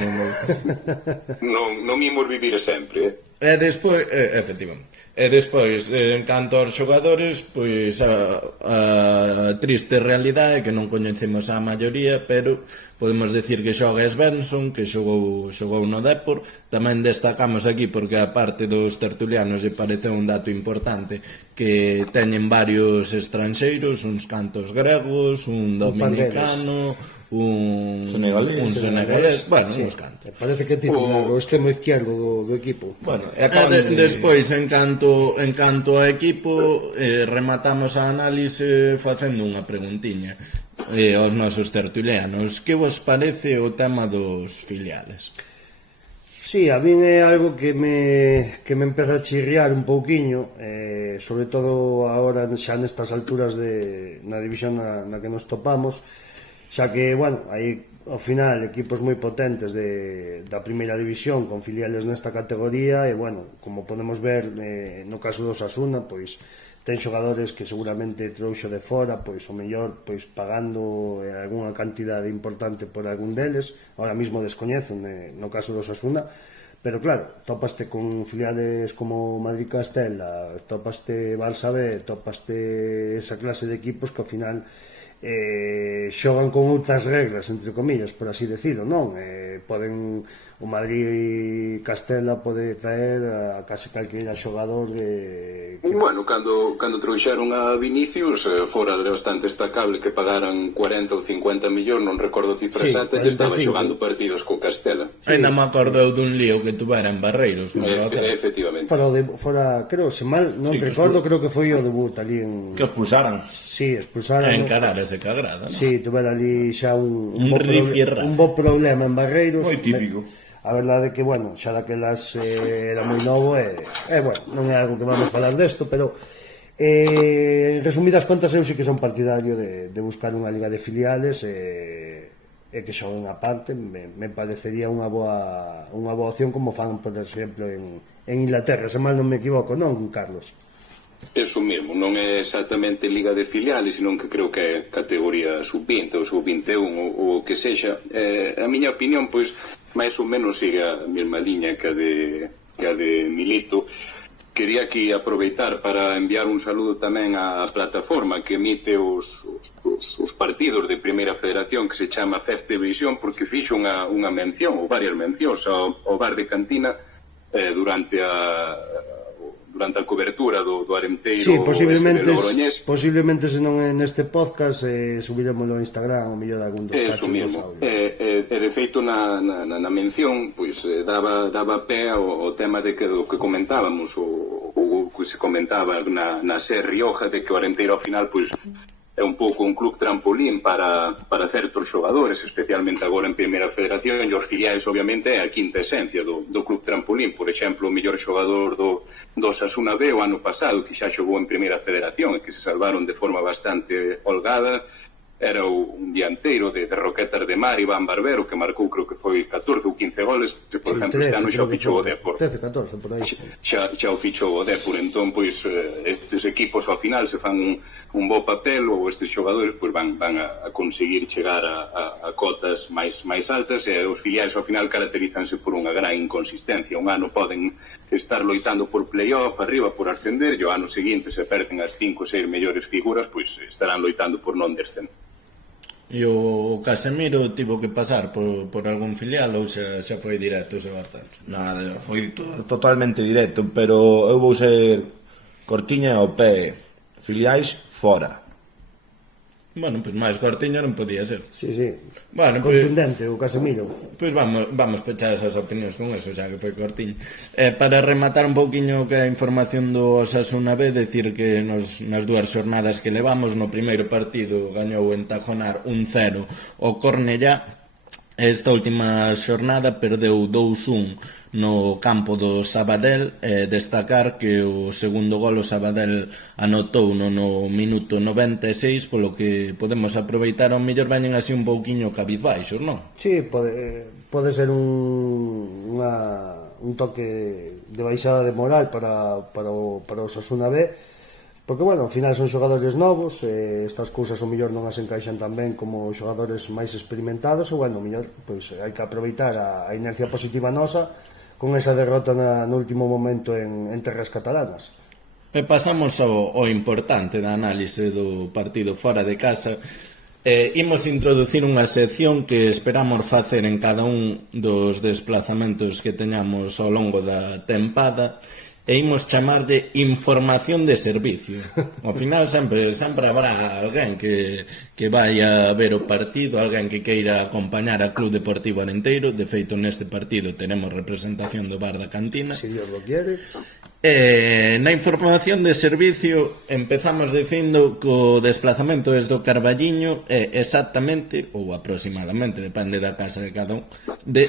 Non imos vivir sempre, E despois, efectivamente, E despois, en canto aos xogadores, pois a triste realidade é que non coñecemos a maioría, pero podemos decir que xoga Svensson, que xogou no Depor. Tamén destacamos aquí, porque a parte dos tertulianos lle pareceu un dato importante, que teñen varios estranxeiros, uns cantos gregos, un dominicano, un senegalés, bueno, uns cantos. Parece que titular o extremo izquierdo do equipo. Bueno, Despois, en canto ao equipo, rematamos a análise facendo unha preguntiña aos nosos tertulianos. Que vos parece o tema dos filiales? Sí, a min é algo que me empeza a chirriar un pouquiño, sobre todo agora xa nestas alturas na división na que nos topamos, xa que, bueno, hai ao final equipos moi potentes da primeira división con filiales nesta categoría e, bueno, como podemos ver no caso do Osasuna, pois ten xogadores que seguramente trouxo de fora, pois o mellor pois pagando algunha cantidade importante por algún deles. Ahora mismo descoñezo no caso do Osasuna, pero claro, topaste con filiales como Madrid Castela, topaste Barça B, topaste esa clase de equipos que ao final xogan con outras reglas, entre comillas, por así decirlo, non? Poden o Madrid Castela pode traer a case calquera xogador Bueno, cando trouxeron a Vinicius, fora bastante destacable que pagaran 40 ou 50 millóns, non recordo cifra exata, que estaba xogando partidos con Castela. Ainda me acordou dun lío que tuvera en Barreiros. Efectivamente. Fora, creo, se mal non recordo, creo que foi o debut ali en... Que os pulsaran. Sí, expulsaron. Encarar ese cagrada, non? Sí, tuvera ali xa un rifirrafe. bo problema en Barreiros. Moi típico. A verdade é que, bueno, xa daquelas era moi novo bueno, non é algo que vamos falar desto, pero en resumidas contas eu sí que son partidario de buscar unha liga de filiales e que xoguen a parte. Me parecería unha boa opción, como fan, por exemplo, en Inglaterra, se mal non me equivoco, non, Carlos? Eso mesmo, non é exactamente liga de filiales, senón que creo que é categoría sub-20 ou sub-21 ou o que sexa. A miña opinión, pois, máis ou menos sigue a mesma liña que a de Milito. Quería aquí aproveitar para enviar un saludo tamén á plataforma que emite os partidos de Primeira Federación, que se chama Fifth Division, porque fixo unha mención, ou varias mencións ao bar de Cantina durante a cobertura do Arenteiro. Sí, posiblemente se non é neste podcast subiremoslo ao Instagram ou mellor algún dos cachos dos audios. De feito na mención pois daba pé ao tema de que do que comentábamos o que se comentaba na SER Rioja, de que o Arenteiro ao final pois é un pouco un club trampolín para certos xogadores, especialmente agora en Primeira Federación, e os filiais obviamente é a quinta esencia do club trampolín. Por exemplo, o mellor xogador do Osasuna B o ano pasado, que xa xogou en Primeira Federación e que se salvaron de forma bastante holgada, era un dianteiro de Roquetas de Mar, Iván Barbero, que marcou, creo que foi 14 ou 15 goles, que, por exemplo, este ano xa o fichou o Depor. 13, 14, por aí. Xa o fichou o Depor, entón, pois, estes equipos ao final se fan un bo papel, ou estes xogadores pois van a conseguir chegar a cotas máis altas, e os filiais ao final caracterízanse por unha gran inconsistencia. Un ano poden estar loitando por playoff, arriba por ascender, e o ano seguinte, se perden as 5 ou 6 mellores figuras, pois estarán loitando por non descender. E o Casemiro tivo que pasar por algún filial ou xa foi directo o seu Barcelona? Nada, foi totalmente directo, pero eu vou ser cortiña ao pé. Filiais fora. Bueno, pois máis cortiño non podía ser. Sí. Bueno, contundente o Casemiro. Pois vamos pechar esas opinións con eso, xa que foi cortiño. Para rematar un pouquiño que a información do Osasuna B, decir que nas dúas xornadas que levamos, no primeiro partido gañou en Tajonar 1-0 o Cornellá. Esta última xornada perdeu 2-1 no campo do Sabadell. Destacar que o segundo gol o Sabadell anotou no minuto 96, polo que podemos aproveitar ao mellor veñen así un pouquiño cabizbaixos, non? Sí, pode ser un toque de baixada de moral para o Osasuna B, porque, bueno, ao final son xogadores novos, estas cousas ao mellor non as encaixan tan ben como xogadores máis experimentados, e, bueno, ao mellor pois, hai que aproveitar a inercia positiva nosa con esa derrota no último momento en terras catalanas. E pasamos ao importante da análise do partido fora de casa. Imos introducir unha sección que esperamos facer en cada un dos desplazamentos que teñamos ao longo da tempada, e imos chamarlle información de servicio. Ao final sempre habrá alguén que vai a ver o partido, alguén que queira acompañar a Club Deportivo Arenteiro. De feito, neste partido tenemos representación do bar da cantina. Si Dios lo quiere. Na información de servicio empezamos dicindo que o desplazamento desde o Carballiño é exactamente, ou aproximadamente, depende da casa de cada un, de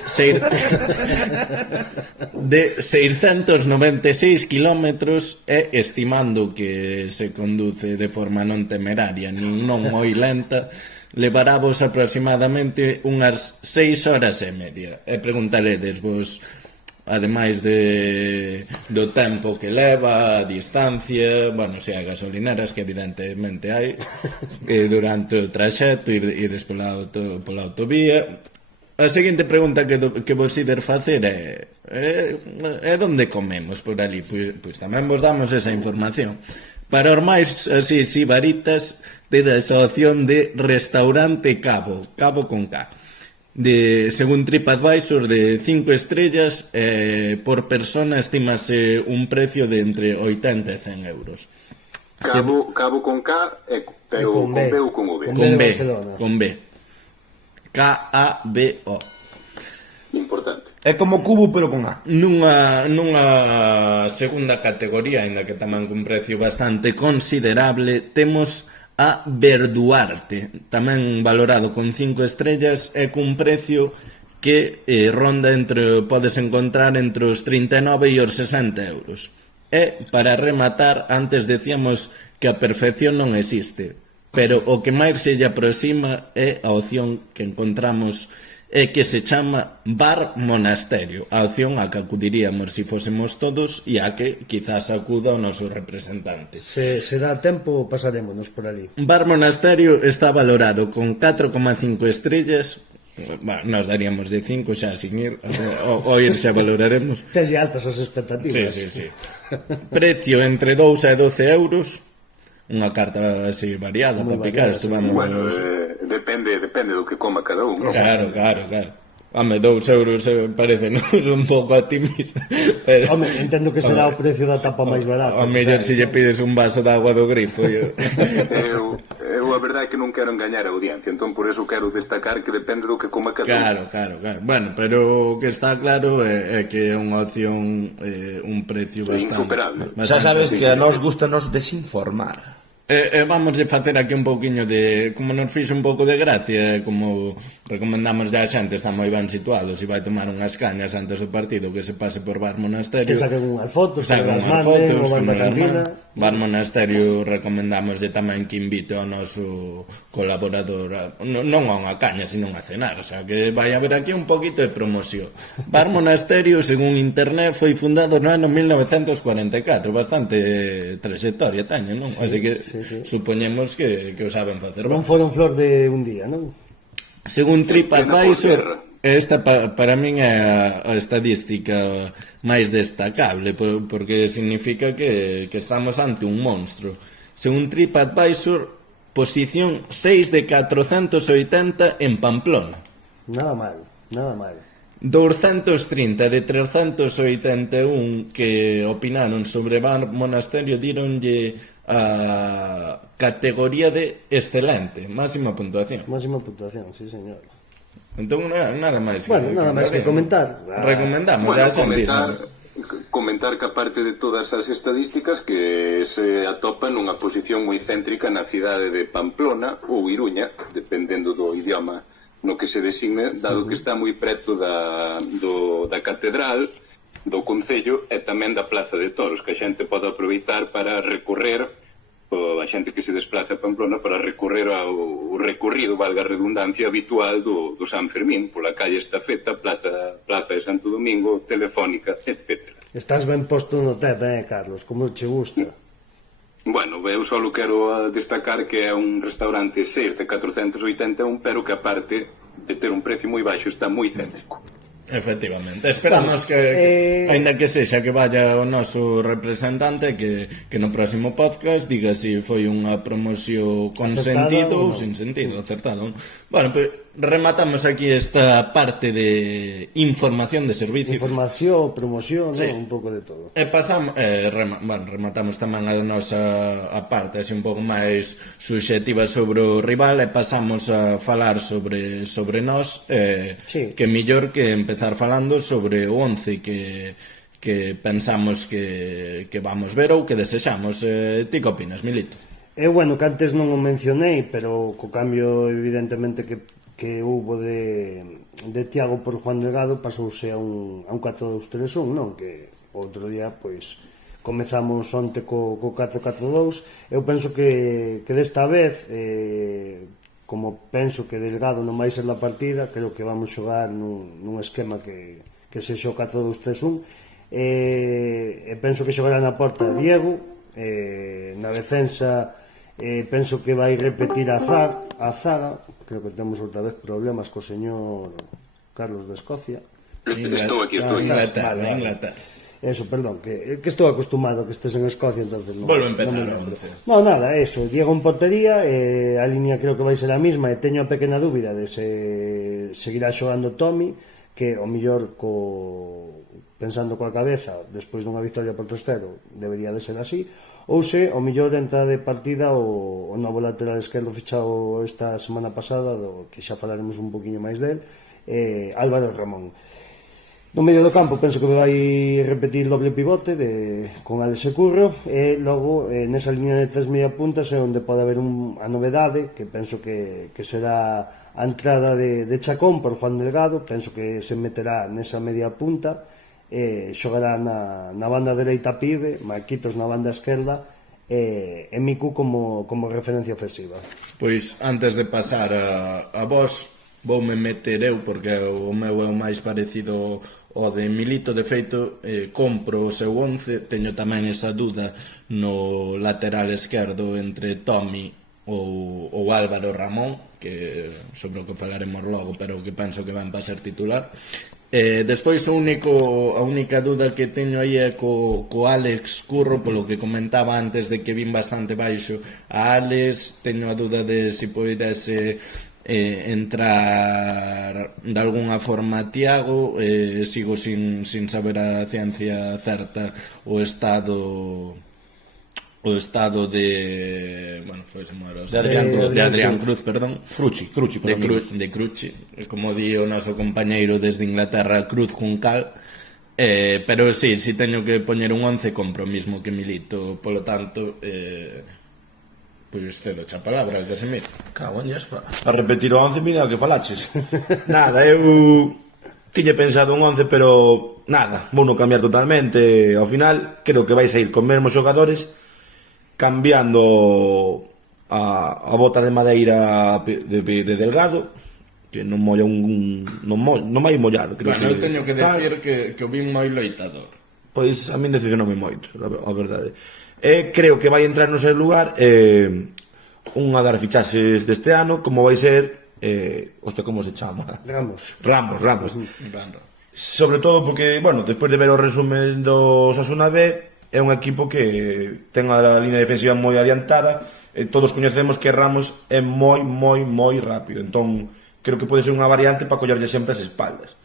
696 kilómetros, e estimando que se conduce de forma non temeraria nin non moi lenta, levaravos aproximadamente unhas 6 horas e media. E preguntaredes vos, ademais do tempo que leva, a distancia, bueno, se hai gasolineras, que evidentemente hai, durante o traxecto, ires pola autovía. A seguinte pregunta que vos ides facer é onde comemos por ali? Pois tamén vos damos esa información. Para os máis así sibaritas, tedes a opción de restaurante Cabo con K. Según TripAdvisor, de 5 estrellas, por persona estimase un precio de entre 80 e 100 euros. Cabo con K, pero con B ou con V? Con B. K-A-B-O. Importante. É como cubo, pero con A. Nunha segunda categoría, ainda que tamén con precio bastante considerable, temos a Verduarte, tamén valorado con 5 estrellas e cun precio que ronda podes encontrar entre os 39 e os 60 euros. E, para rematar, antes decíamos que a perfección non existe, pero o que máis se lle aproxima é a opción que encontramos que se chama Bar Monasterio, a opción a que acudiríamos se fósemos todos e a que quizás acuda o noso representante. Se dá tempo, pasarémonos por ali. Bar Monasterio está valorado con 4,5 estrellas. Bueno, nos daríamos de 5 xa sin ir, o ir xa valoraremos. Tens altas as expectativas. Sí. Precio entre 2 e 12 euros. Unha carta así variada para picar. Bueno, depende do que coma cada un. Claro. Home, 2 euros parece un pouco optimista. Pero... Home, entendo que será o precio da tapa máis barata. O mellor se lle pides un vaso de agua do grifo. Eu a verdade é que non quero engañar a audiencia, entón por eso quero destacar que depende do que coma cada un. Claro. Bueno, pero o que está claro é que é unha opción, un precio bastante insuperable. Xa sabes que a nos gustanos desinformar. Vamos a facer aquí un pouquiño de... Como nos fixo un pouco de gracia, como recomendamos ya a xente, está moi ben situado, se vai tomar unhas cañas antes do partido, que se pase por Bar Monasterio. Que saquen unhas fotos, saquen unhas fotos, como las manden. Bar Monasterio recomendamoslle tamén que invite ao noso colaborador non a unha caña, sino a cenar, o sea que vai haber aquí un poquito de promoción. Bar Monasterio, según internet, foi fundado no ano 1944, bastante trayectoria teñen, non? Así que supoñemos que o saben facer. Non foron flor de un día, non? Según TripAdvisor, esta para min é a estadística máis destacable, porque significa que estamos ante un monstro. Según TripAdvisor, posición 6 de 480 en Pamplona. Nada mal. 230 de 381 que opinaron sobre Bar Monasterio díronlle a categoría de excelente, máxima puntuación. Sí señor. Entón nada máis. Bueno, nada máis que comentar. Recomendamos a comentar que aparte de todas as estadísticas que se atopan nunha posición moi céntrica na cidade de Pamplona ou Iruña, dependendo do idioma no que se designe, dado que está moi preto da catedral, do concello e tamén da Plaza de Toros, que a xente pode aproveitar para recorrer, a xente que se desplaza a Pamplona, para recorrer ao recorrido, valga a redundancia, habitual do San Fermín, pola calle Estafeta, Plaza de Santo Domingo, Telefónica, etc. Estás ben posto no té, Carlos, como che gusta. Bueno, eu só quero destacar que é un restaurante 6 de 481, pero que aparte de ter un precio moi baixo está moi céntrico. Efectivamente, esperamos que aínda que sexa que vaya o noso representante que no próximo podcast diga se foi unha promoción con Acertada sentido ou ou non. sin sentido, acertado. Bueno, pues rematamos aquí esta parte de información de servicio. Información, promoción, Sí. un pouco de todo. E pasamos, rematamos tamén a nosa a parte así un pouco máis subxectiva sobre o rival e pasamos a falar sobre nós, Sí. que mellor que empezar falando sobre o 11 que pensamos que vamos ver ou que desexamos. Ti que opinas, Milito? Bueno, que antes non o mencionei, pero co cambio evidentemente que hubo de Thiago por Juan Delgado pasouse a un 4-2-3-1, non? Que outro día, pois, comezamos onte co 4-4-2. Eu penso que desta vez, como penso que Delgado non vai ser da partida, creo que vamos xogar nun esquema que sexa o 4-2-3-1, e penso que xogará na porta Diego, na defensa penso que vai repetir a zaga. Creo que temos outra vez problemas co señor Carlos de Escocia. Estou aquí. Inglaterra. Eso, perdón, que estou acostumado que estés en Escocia, entonces non. Volvo a empezar. Non me lembro. No, nada, eso, Diego en portería, a línea creo que vai ser a mesma, e teño a pequena dúbida de se seguirá xogando Tommy, que o mellor pensando coa cabeza, despois dunha victoria por 3-0, debería de ser así, ou se o mellor entra de partida o novo lateral esquerdo fichado esta semana pasada, do que xa falaremos un poquinho máis del, Álvaro Ramón. No medio do campo penso que vai repetir doble pivote con Alex e Curro, e logo nesa línea de 3 media puntas é onde pode haber a novedade, que penso que será a entrada de Chacón por Juan Delgado. Penso que se meterá nesa media punta, xogará na banda dereita Pibe, Marquitos na banda esquerda e Miku como referencia ofensiva. Pois antes de pasar a vos, voume meter eu porque o meu é o máis parecido ao de Milito. De feito, compro o seu 11. Teño tamén esa dúda no lateral esquerdo entre Tommy ou Álvaro Ramón, que sobre o que falaremos logo, pero que penso que van para ser titular. Despois a única dúda que teño aí é co Alex Curro, polo que comentaba antes de que vin bastante baixo a Alex. Teño a dúda de se poidese entrar de alguna forma Thiago. Sigo sin saber a ciencia certa o estado de Adrián Cruz, perdón. Cruci, de Cruci, como di o noso compañeiro desde Inglaterra, Cruz Juncal. Pero sí teño que poñer un 11, compro mismo que Milito, polo tanto pois cedo xa palabra, que se me cago en Yespa. A repetir o 11, mira que falaches. Nada, eu tiñe pensado un 11, pero nada, vou non cambiar totalmente. Ao final, creo que vais a ir con mesmos xogadores, cambiando a bota de madeira de Delgado, que non molla non vai mollar, creo. Bueno, eu teño que decir que o vin moi loitador. Pois a min decepcionoume moito, a verdade. Creo que vai entrar no seu lugar unha das fichaxes deste ano, como vai ser como se chama? Ramos. Sobre todo porque, bueno, despois de ver o resumen do Osasuna B, é un equipo que ten a línea defensiva moi adiantada, e todos coñecemos que Ramos é moi rápido, entón creo que pode ser unha variante para collerlle sempre as espaldas.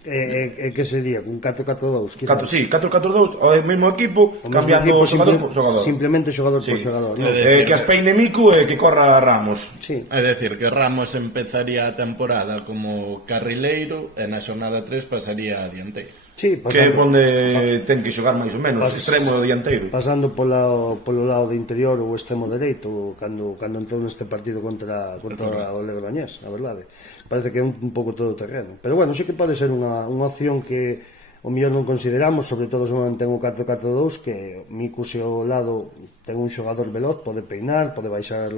Que sería? Un 4-4-2? Sí, 4-4-2, o mesmo equipo, cambiando xogador por xogador. Simplemente xogador por xogador, ¿no? Que as peine Miku e que corra Ramos. Sí. É dicir, que Ramos empezaría a temporada como carrileiro e na xornada 3 pasaría a dianteiro. Sí, que é onde ten que xogar máis ou menos, extremo dianteiro. Pasando polo lado de interior ou extremo dereito, cando entrou neste partido contra o Legroñés, a verdade. Parece que é un pouco todo terreno. Pero bueno, sí que pode ser unha opción que o mellor non consideramos, sobre todo se mantén o 4-4-2, que Miku se ao lado ten un xogador veloz, pode peinar, pode baixar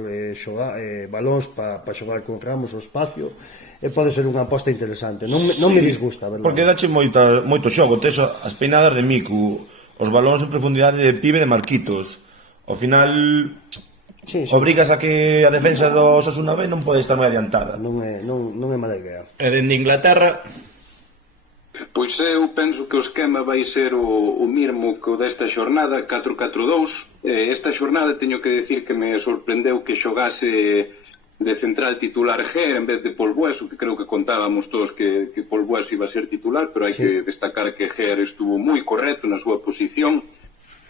balóns para xogar con Ramos o espacio, e pode ser unha aposta interesante. Non me disgusta, verdad? Porque dache moito xogo, tes as peinadas de Miku, os balóns en profundidade de Pibe de Marquitos. Ao final obrigas a que a defensa do Osasuna B non pode estar moi adiantada. Non é mala idea. E dende Inglaterra Pois eu penso que o esquema vai ser o mesmo que o desta xornada, 4-4-2. Esta xornada teño que decir que me sorprendeu que xogase de central titular Ger en vez de Pol Bueso, que creo que contábamos todos que Pol Bueso iba a ser titular, pero hai que destacar que Ger estuvo moi correcto na súa posición.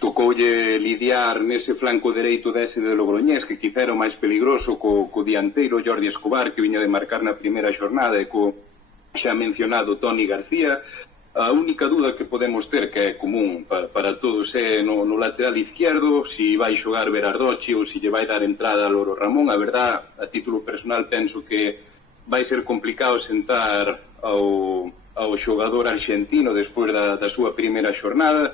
Tocoulle lidiar nese flanco dereito dese de Logroñés, que quizá era o máis peligroso co dianteiro Jordi Escobar, que viña de marcar na primeira xornada, e co xa mencionado Toni García. A única duda que podemos ter, que é común para todos, é no lateral izquierdo, si vai xogar Berardoche ou si lle vai dar entrada a Loro Ramón. A verdad, a título personal, penso que vai ser complicado sentar ao xogador argentino despois da súa primeira xornada.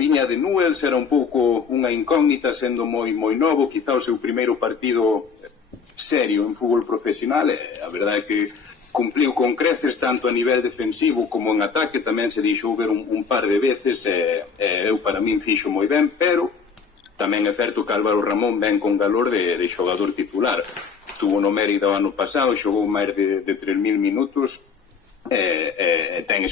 Viña de Newell's, era un pouco unha incógnita, sendo moi novo, quizá o seu primeiro partido serio en fútbol profesional. A verdade é que cumpliu con creces tanto a nivel defensivo como en ataque, tamén se deixou ver un par de veces, eu para min fixo moi ben, pero tamén é certo que Álvaro Ramón ven con galor de xogador titular. Estuvo no Mérida o ano pasado, xogou máis de 3.000 minutos, ten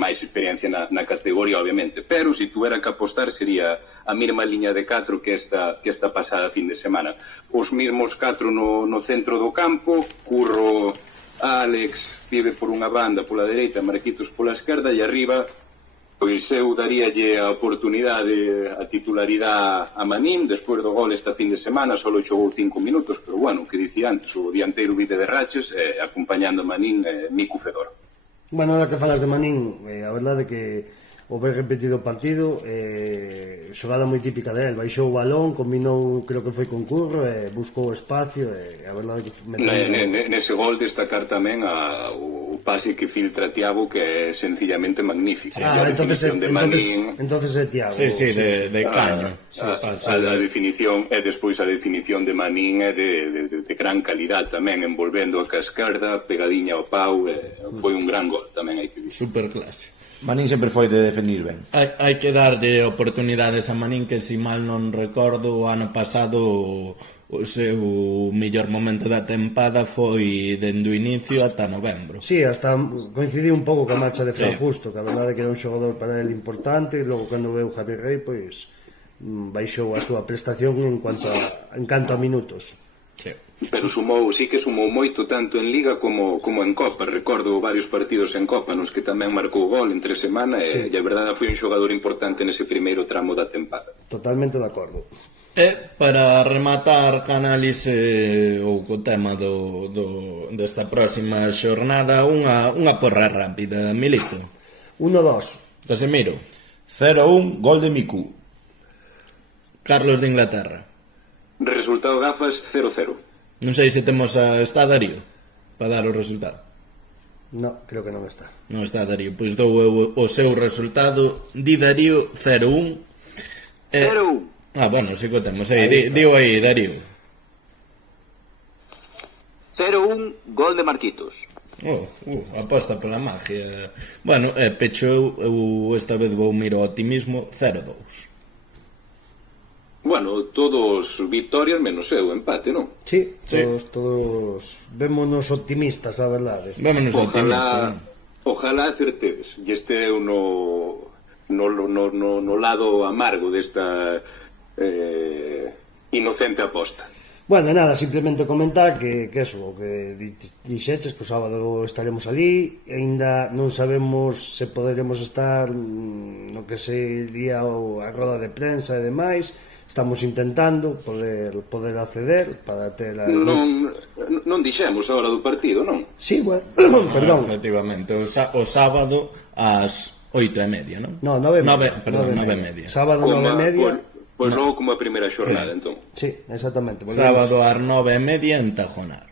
máis experiencia na categoría, obviamente, pero se tuvera que apostar sería a mesma liña de 4 que esta pasada fin de semana. Os mesmos 4 no centro do campo, Curro, Alex vive por unha banda pola dereita, Marquitos pola esquerda, e arriba pois eu daríalle a oportunidade, a titularidade a Manín. Despois do gol esta fin de semana só xogou 5 minutos, pero bueno, que dicía antes, o dianteiro vive de raches, acompañando a Manín, Mico Fedor. Bueno, ahora que falas de Manín, a verdade é que o ben repetido o partido, xogada moi típica dele, baixou o balón, combinou, creo que foi con Curro, buscou o espacio, a verdade que nese gol destacar tamén o pase que filtra Tiago, que é sencillamente magnífico. Entonces é Tiago. Sí, de caño. A definición, e despois a definición de Manín é de gran calidad tamén, envolvendo a cascarda, pegadiña ao pau, foi un gran gol tamén, hai que dicir. Super clase. Manín sempre foi de definir ben. Hai que darlle oportunidades a Manín, que si mal non recordo, o ano pasado o seu mellor momento da tempada foi dende o inicio ata novembro. Sí, hasta coincidiu un pouco ca marcha de Fran Justo, que a verdade que era un xogador para ele importante, e logo cando veu Javier Rey, pois baixou a súa prestación en canto a minutos. Sí. Pero sí que sumou moito tanto en Liga como en Copa. Recordo varios partidos en Copa nos que tamén marcou gol en 3 semanas, e a verdade foi un xogador importante nese primeiro tramo da tempada. Totalmente de acordo. E para rematar canalice ou co tema desta próxima xornada, unha porra rápida, Milito. 1-2. Casemiro. 0-1, gol de Miku. Carlos de Inglaterra. Resultado gafas 0-0. Non sei se temos está Darío para dar o resultado. No, creo que non está. Non está Darío, pois dou o seu resultado. Di Darío 0-1. 0-1. Bueno, si que o temos aí. Digo aí, Darío. 0-1, gol de Marquitos. Aposta pola magia. Bueno, pechou, eu esta vez vou miro o optimismo, 0-2. Bueno, todos victorias menos eu, empate, non? Sí, todos vémonos optimistas, a verdade. Vémonos optimistas. Ojalá acertedes. E este é no lado amargo desta inocente aposta. Bueno, nada, simplemente comentar que eso, que dixeches que o sábado estaremos ali, aínda non sabemos se poderemos estar no que sería a roda de prensa e demais. Estamos intentando poder acceder para ter Non dixemos a hora do partido, non? Sí, bueno, perdón. Efectivamente, o sábado ás 8:30, non? No, 9:30. Sábado 9:30. Pois logo como a primeira xornada, entón. Sí, exactamente. Sábado ás 9:30 en Tajonar.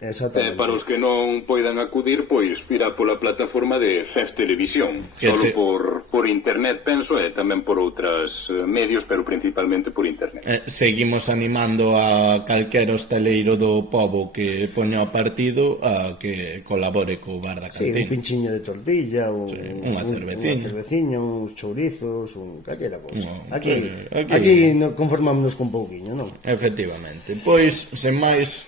Exactamente. Para os que non poidan acudir, pois irá pola plataforma de FEF Televisión, solo por internet, penso, e tamén por outros medios, pero principalmente por internet. Seguimos animando a calquera hosteleiro do pobo que poña o partido a que colabore co bar da cantina. Sí, un pinchiño de tortilla, unha cerveciña, uns chourizos, calquera cousa. Aquí conformámonos con pouquiño, non? Efectivamente. Pois, sen máis,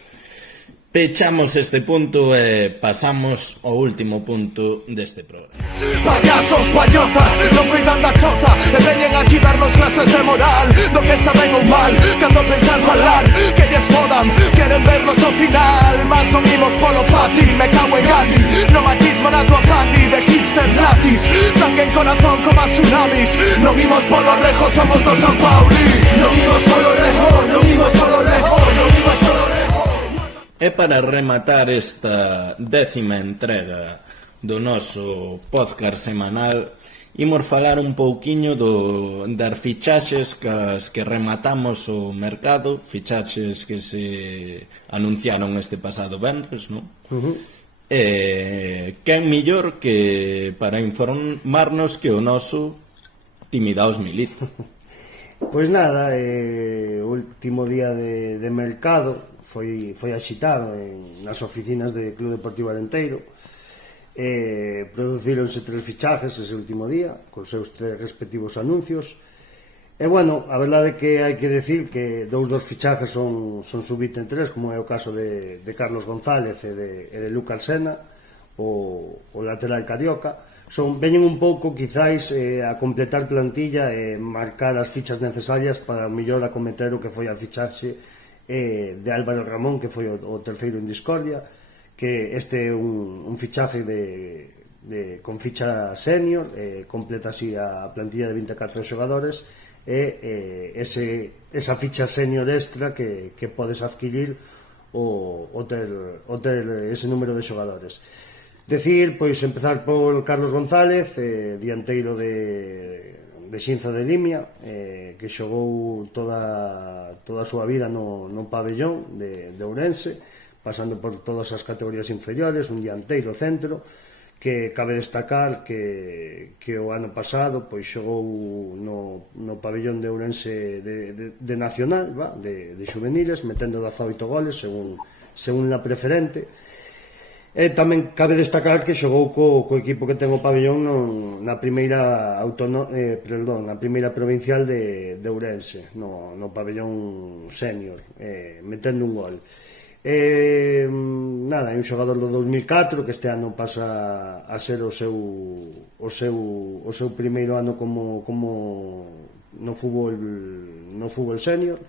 Pechamos este punto e pasamos ao último punto deste programa. Payasos, payozas, non cuidan da choza e veñen aquí darnos clases de moral do que está ben ou mal, cando pensar falar que lles fodan, queren vernos ao final, mas non imos polo fácil, me cago en Gandhi, no machismo na tua pandi de hipsters nazis, sangue en corazón como tsunamis, non imos polo rejo, somos do San Pauli, non imos polo rejo, non imos polo rejo, non imos polo rejo. E para rematar esta 10ª entrega do noso podcast semanal, imos falar un pouquiño das fichaxes que rematamos o mercado, fichaxes que se anunciaron este pasado venres, non? Quen millor que para informarnos que o noso Timidaos Milito. Pois nada, o último día de mercado foi axitado nas oficinas do Club Deportivo Arenteiro. Producíronse 3 fichajes ese último día, con seus 3 respectivos anuncios. E bueno, a verdade é que hai que decir que 2 dos fichajes son sub-23, como é o caso de Carlos González e de Lucas Sena, o lateral carioca. Veñen un pouco, quizáis, a completar plantilla e marcar as fichas necesarias para mellor acometer o que foi a fichaxe de Álvaro Ramón, que foi o terceiro en discordia, que este é un fichaje con ficha senior, completa así a plantilla de 24 xogadores, e esa ficha senior extra que podes adquirir o ter ese número de xogadores. Decir, pois, empezar por Carlos González, dianteiro de Xinzo de Limia, que xogou toda a súa vida no pabellón de Ourense, pasando por todas as categorías inferiores, un dianteiro centro, que cabe destacar que o ano pasado pois xogou no pabellón de Ourense de Nacional, de juveniles, metendo 18 goles según la preferente. E tamén cabe destacar que xogou co equipo que ten o pabellón na primeira provincial de Ourense, no pabellón senior, metendo un gol. Nada, é un xogador do 2004 que este ano pasa a ser o seu primeiro ano como no fútbol senior.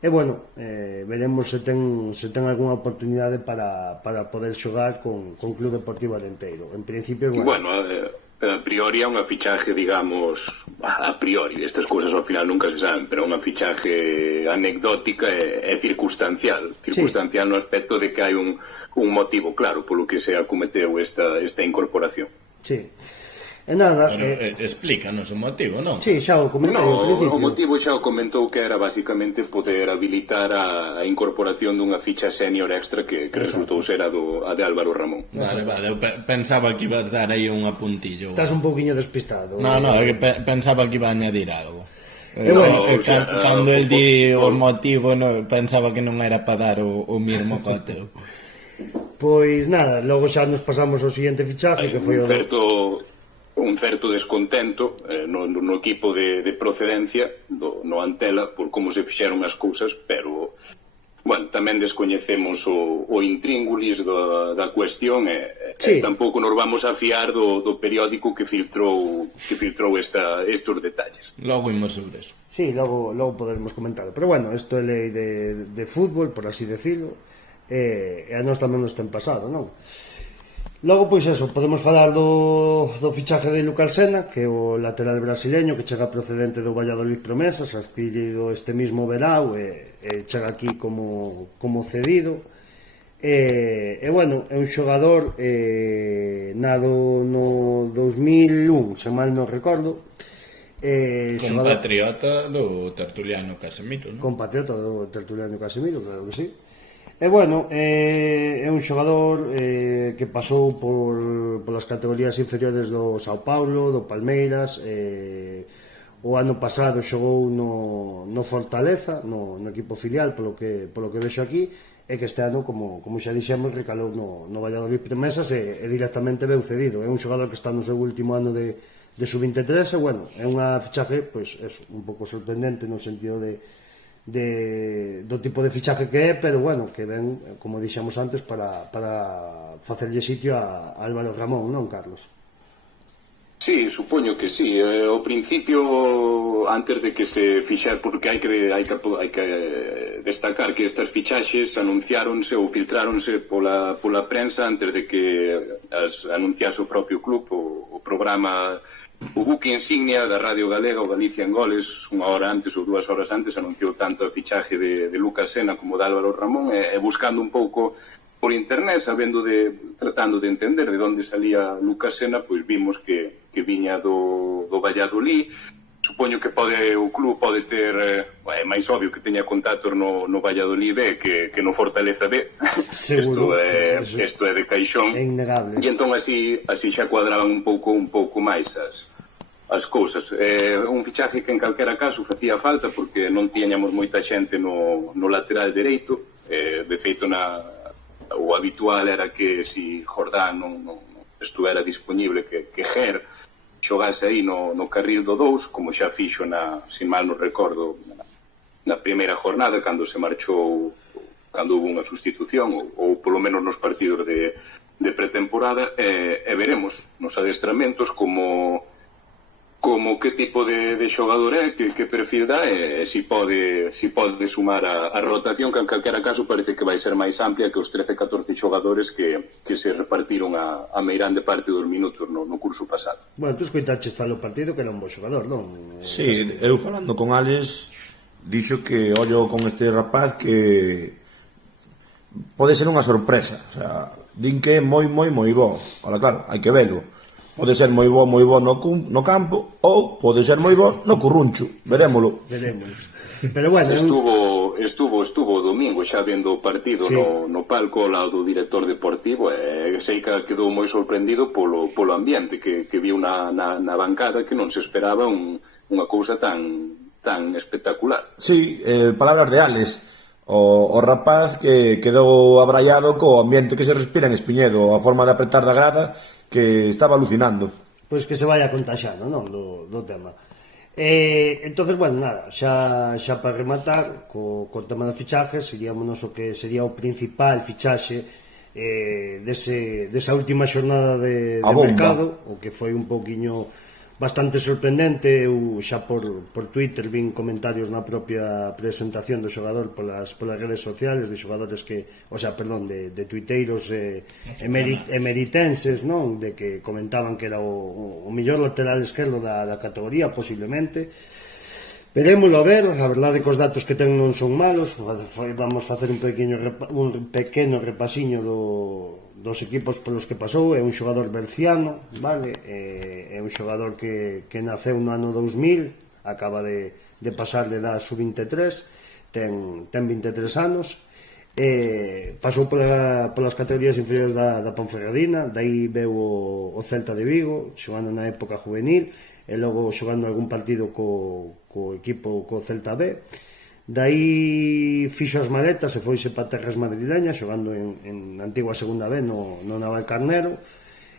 E bueno, veremos se ten algunha oportunidade para poder xogar con Club Deportivo Arenteiro. En principio, bueno, a priori é unha fichaje, digamos, a priori, estas cousas ao final nunca se saben, pero é unha fichaje anecdótica e circunstancial no aspecto de que hai un motivo claro polo que se acometeu esta incorporación. Sí. E nada, explícanos o motivo, non? Sí, xa o comentei ao principio. O motivo xa o comentou que era basicamente poder habilitar a incorporación dunha ficha senior extra que resultou ser a de Álvaro Ramón. Vale, pensaba que ibas dar aí un apuntillo. Estás un pouquiño despistado. No, é que pensaba que iba a añadir algo. Cando el di o motivo, pensaba que non era para dar o mismo coteo. Pois nada, logo xa nos pasamos ao seguinte fichaje, que foi un certo descontento no equipo de procedencia no Antela por como se fixeron as cousas, pero bueno, tamén descoñecemos o intríngulis da cuestión e tampouco nos vamos a fiar do periódico que filtrou estes detalles. Logo imos sobre eso. Sí, logo poderemos comentarlo, pero bueno, isto é lei de fútbol, por así decirlo, e a nós tamén nos ten pasado, non? Logo, pois eso, podemos falar do fichaje de Lucas Sena, que é o lateral brasileño que chega procedente do Valladolid Promesas, adquirido este mismo verao e chega aquí como cedido. E bueno, é un xogador nado no 2001, se mal non recordo. Compatriota do Tertuliano Casemiro, non? Compatriota do Tertuliano Casemiro, claro que sí. E bueno, é un xogador que pasou polas categorías inferiores do Sao Paulo, do Palmeiras. O ano pasado xogou no Fortaleza, no equipo filial, polo que vexo aquí, e que este ano, como xa dixemos, recalou no Valladolid Promesas e directamente veu cedido. É un xogador que está no seu último ano de sub-23 e bueno, é unha fichaje, pois, un pouco sorprendente no sentido de do tipo de fichaje que é, pero bueno, que ven, como dixemos antes, para facerlle sitio a Álvaro Ramón, non, Carlos? Sí, supoño que sí. Ao principio, antes de que se fixar, porque hai que destacar que estas fichaxes anunciáronse ou filtráronse pola prensa antes de que as anunciase o propio club, o programa, o buque insignia da Radio Galega, o Galicia en Goles, unha hora antes ou 2 horas antes, anunciou tanto a fichaje de Lucas Sena como de Álvaro Ramón, e buscando un pouco por internet, tratando de entender de onde salía Lucas Sena, pois vimos que viña do Valladolid. Supoño que o club pode ter, é máis obvio que teña contactos no Valladolid B que no Fortaleza B. Seguro. Isto é de caixón. É innegable. E entón así xa cuadraban un pouco máis as cousas. Un fichaje que en calquera caso facía falta porque non tiñamos moita xente no lateral dereito. De feito, o habitual era que si Jordán non estuvera disponible, que Ger xogase aí no carril do 2, como xa fixo se mal non recordo, na primeira jornada, cando se marchou, cando houve unha sustitución, ou polo menos nos partidos de pretemporada, e veremos nos adestramentos como que tipo de xogador é, que perfil dá, e si pode sumar a rotación, que en calquera caso parece que vai ser máis amplia que os 13-14 xogadores que se repartiron a meirande parte dos minutos no curso pasado. Bueno, tú escoitaches tal o partido que era un bo xogador, non? Sí, eu falando con Alex dixo que ollo con este rapaz que pode ser unha sorpresa, o sea, din que é moi bo. Ahora claro, hai que velo. Pode ser moi bo no campo, ou pode ser moi bo no curruncho. Verémolo. Pero bueno, estuvo o domingo xa vendo o partido, sí, no palco ao lado do director deportivo, e sei que quedou moi sorprendido polo ambiente que viu na bancada, que non se esperaba unha cousa tan espectacular. Sí, palabras de Alex. O rapaz que quedou abraiado co ambiente que se respira en Espiñedo, a forma de apretar da grada, que estaba alucinando. Pois que se vaya contaxando, non, do tema. Entonces, bueno, nada, xa para rematar co tema de fichajes, iríamonos o que sería o principal fichaxe desa última xornada de mercado, o que foi un pouquiño bastante sorprendente. Eu xa por Twitter vin comentarios na propia presentación do xogador polas redes sociales de xogadores de tuiteiros emeritenses, non, de que comentaban que era o mellor lateral esquerdo da categoría, posiblemente. Verémoslo a ver, a verdade que os datos que ten non son malos. Vamos facer un pequeno repasiño dos equipos polos que pasou. É un xogador berciano, vale? É un xogador que naceu no ano 2000, acaba de pasar de edad sub-23, ten 23 anos, pasou polas categorías inferiores da Ponferradina, dai veu o Celta de Vigo, xogando na época juvenil, e logo xogando algún partido co equipo, co Celta B. Dai fixo as maletas e foise para terras madrileñas, xogando en antigua segunda B no Navalcarnero,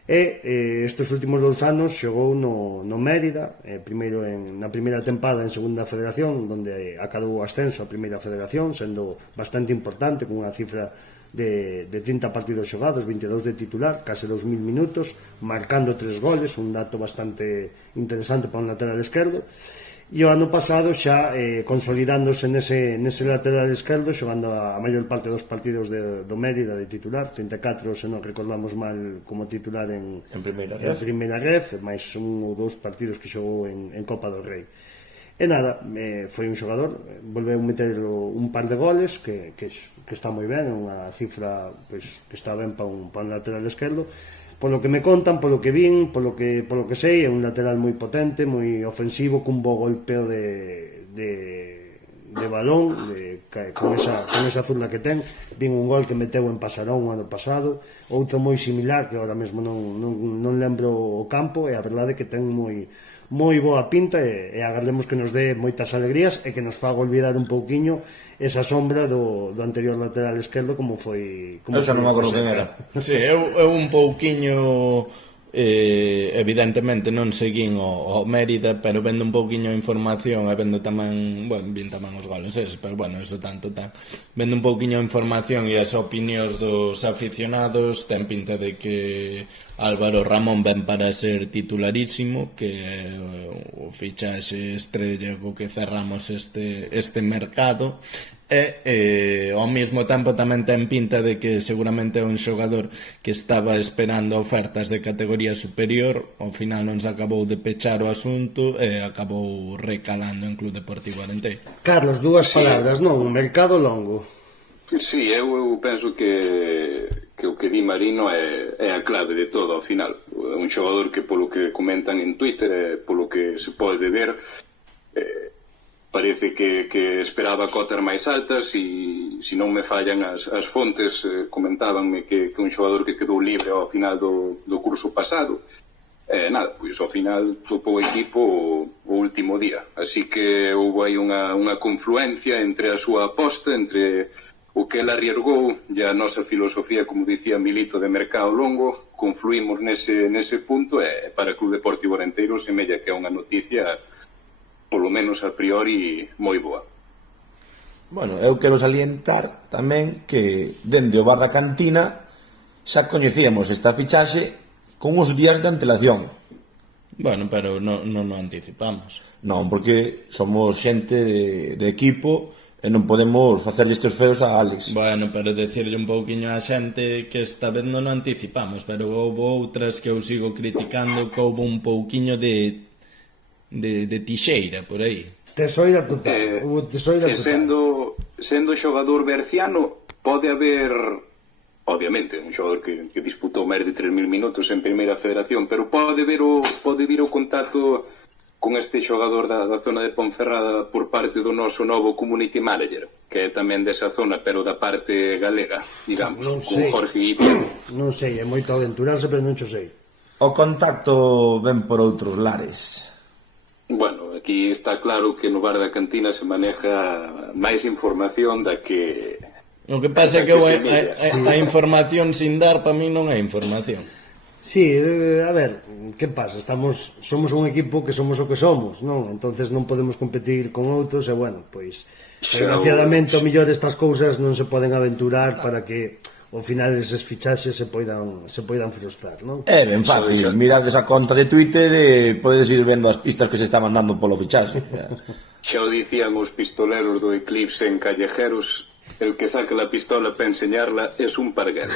e estes últimos 2 anos xogou no Mérida, primeiro na primeira tempada en segunda federación, onde acadou o ascenso a primeira federación, sendo bastante importante, con unha cifra de 30 partidos xogados, 22 de titular, case 2000 minutos, marcando 3 goles, un dato bastante interesante para un lateral esquerdo. E o ano pasado xa consolidándose nese lateral esquerdo, xogando a maior parte dos partidos do Mérida de titular, 34 se non recordamos mal como titular en primeira ref, máis un ou 2 partidos que xogou en Copa do Rei. E nada, foi un xogador, volveu meter un par de goles que está moi ben, unha cifra que está ben para un lateral esquerdo. Polo que me contan, polo que vin, polo que sei, é un lateral moi potente, moi ofensivo, cun bo golpeo de balón, con esa zurda que ten. Vin un gol que meteu en Pasarón o ano pasado, outro moi similar, que agora mesmo non lembro o campo, e a verdade é que ten moi boa pinta, e agardemos que nos dé moitas alegrías e que nos faga olvidar un pouquiño esa sombra do anterior lateral esquerdo, como foi... Eu xa non me acordo quen era. Sí, eu un pouquiño evidentemente non seguín o Mérida, pero vendo un pouquiño a información e vendo tamén, bueno, vin tamén os goles eses, pero bueno, eso tanto vendo un pouquiño a información e as opinións dos aficionados, ten pinta de que Álvaro Ramón ven para ser titularísimo, que é o fichaxe estrella co que cerramos este mercado, e ao mesmo tempo tamén ten pinta de que seguramente é un xogador que estaba esperando ofertas de categoría superior, ao final non se acabou de pechar o asunto e acabou recalando en Club Deportivo Arenteiro. Carlos, dúas palabras, non? Un mercado longo. Sí, eu penso que o que di Marino é a clave de todo ao final. É un xogador que, polo que comentan en Twitter, polo que se pode ver, parece que esperaba cotas máis altas e se non me fallan as fontes, comentábanme que un xogador que quedou libre ao final do curso pasado. Nada, pois ao final topou o equipo o último día, así que houve aí unha confluencia entre a súa aposta, entre o que ela arriesgou e a nosa filosofía, como dicía Milito, de mercado longo. Confluímos nese punto e para o Club Deportivo Arenteiro semella que é unha noticia, polo menos a priori, moi boa. Bueno, eu quero salientar tamén que dende o bar da cantina xa coñecíamos esta fichaxe con uns días de antelación. Bueno, pero non o anticipamos. Non, porque somos xente de equipo e non podemos facerlle estes feos a Alex. Bueno, pero decirlle un pouquiño á xente que esta vez non o anticipamos, pero houve outras que eu sigo criticando, que houve un pouquiño de tixeira por aí. Tesoira total. Tesoira total. Sendo xogador berciano, pode haber, obviamente, un xogador que disputou máis de 3.000 minutos en Primeira Federación, pero pode vir o contacto con este xogador da zona de Ponferrada por parte do noso novo community manager, que é tamén desa zona, pero da parte galega, digamos, con Jorge Guitiano. Non sei, é moito aventurarse, pero non xo sei. O contacto ven por outros lares. Bueno, aquí está claro que no bar da cantina se maneja máis información da que... O que pasa é que a información sin dar para mí non é información. Sí, a ver, que pasa? Somos un equipo que somos o que somos, non? Entonces non podemos competir con outros e, bueno, pois desgraciadamente o mellor estas cousas non se poden aventurar para que ao final eses fichaxes se poidan frustrar, non? É ben fácil, mirades a conta de Twitter e podedes ir vendo as pistas que se estaban dando polo fichaxe. Xa o dicían os pistoleros do Eclipse en Callejeros, el que saca la pistola para enseñarla es un parguela.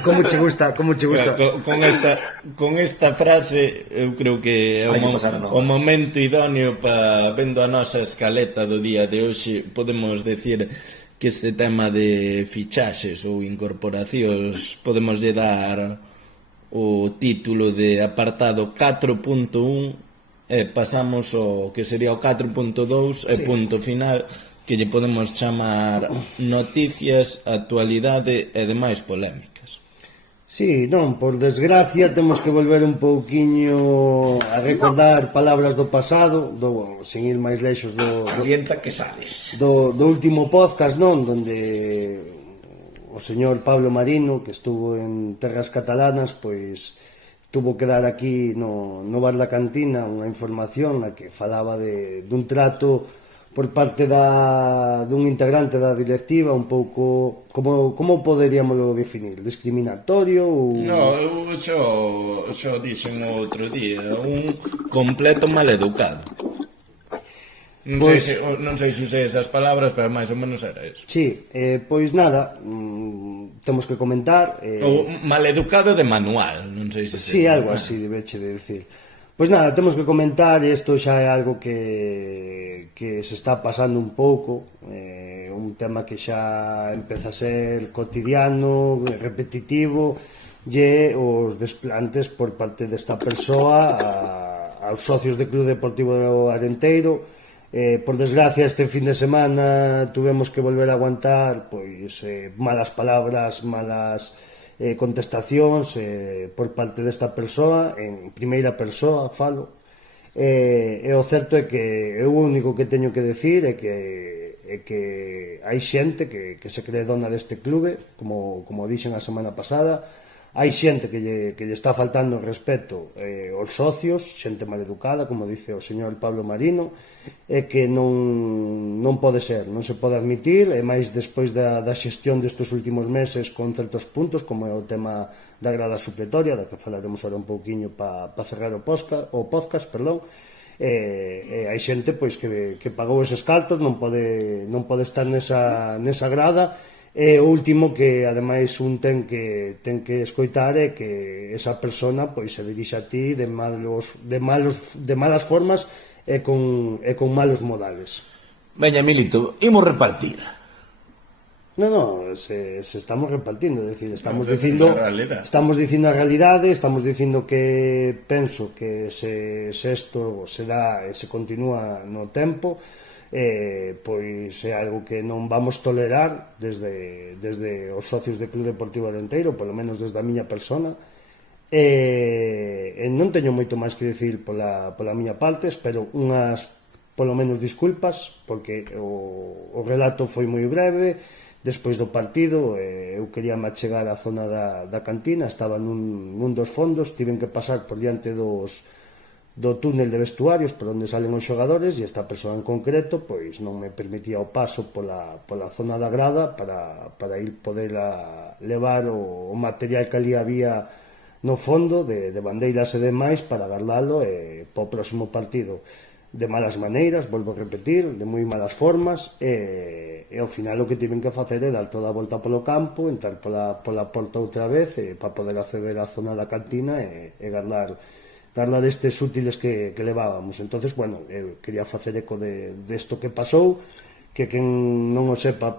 Como che gusta? Con esta frase eu creo que é o momento idóneo para, vendo a nosa escaleta do día de hoxe, podemos decir que este tema de fichaxes ou incorporacións podemos lle dar o título de apartado 4.1 e pasamos ao que sería o 4.2 e punto final, que lle podemos chamar noticias, actualidade e demais polémicas. Sí, non, por desgracia temos que volver un pouquiño a recordar palabras do pasado, sen ir máis lexos do último podcast, non, donde o señor Pablo Marino, que estuvo en terras catalanas, pois tuvo que dar aquí no bar da cantina unha información na que falaba dun trato por parte dun integrante da directiva un pouco, como poderíamoslo definir? Discriminatorio? No, eu xo dixen outro día, un completo maleducado. Non sei se usei esas palabras, pero máis ou menos era eso. Sí, pois nada, temos que comentar... O maleducado de manual, non sei se... Sí, algo así, debeche de decir. Pois nada, temos que comentar, e isto xa é algo que se está pasando un pouco, un tema que xa empeza a ser cotidiano, repetitivo, e os desplantes por parte desta persoa aos socios do Club Deportivo Arenteiro. Por desgracia, este fin de semana tuvemos que volver a aguantar pois malas palabras, malas contestacións por parte desta persoa, en primeira persoa falo, e o certo é que o único que teño que decir é que hai xente que se cree dona deste clube, como dixen a semana pasada, hai xente que lle está faltando respeto aos socios, xente maleducada, como dice o señor Pablo Marino, e que non pode ser, non se pode admitir, e máis despois da xestión destes últimos meses con certos puntos, como é o tema da grada supletoria, da que falaremos ahora un pouquiño para cerrar o podcast, hai xente pois que pagou eses cartos, non pode estar nesa grada. E o último que ademais un ten que escoitar é que esa persona pois se dirixe a ti de malas formas e con malos modales. Veña, Milito, imos repartir. Non, se estamos repartindo, é dicir, estamos dicindo a realidade, estamos dicindo que penso que se isto se dá e se continúa no tempo, pois é algo que non vamos tolerar desde os socios do Club Deportivo Arenteiro, polo menos desde a miña persona, e non teño moito máis que dicir pola miña parte. Espero unhas polo menos disculpas, porque o relato foi moi breve. Despois do partido eu quería me achegar á zona da cantina, estaba nun dos fondos, tiven que pasar por diante do túnel de vestuarios por onde salen os xogadores, e esta persoa en concreto pois non me permitía o paso pola zona da grada para ir poder levar o material que ali había no fondo de bandeiras e demais para guardalo para o próximo partido. De malas maneiras, volvo a repetir, de moi malas formas, e ao final o que tiven que facer é dar toda a volta polo campo, entrar pola porta outra vez para poder acceder á zona da cantina e guardar estes útiles que levábamos. Entonces, bueno, eu quería facer eco desto que pasou, que quen non o sepa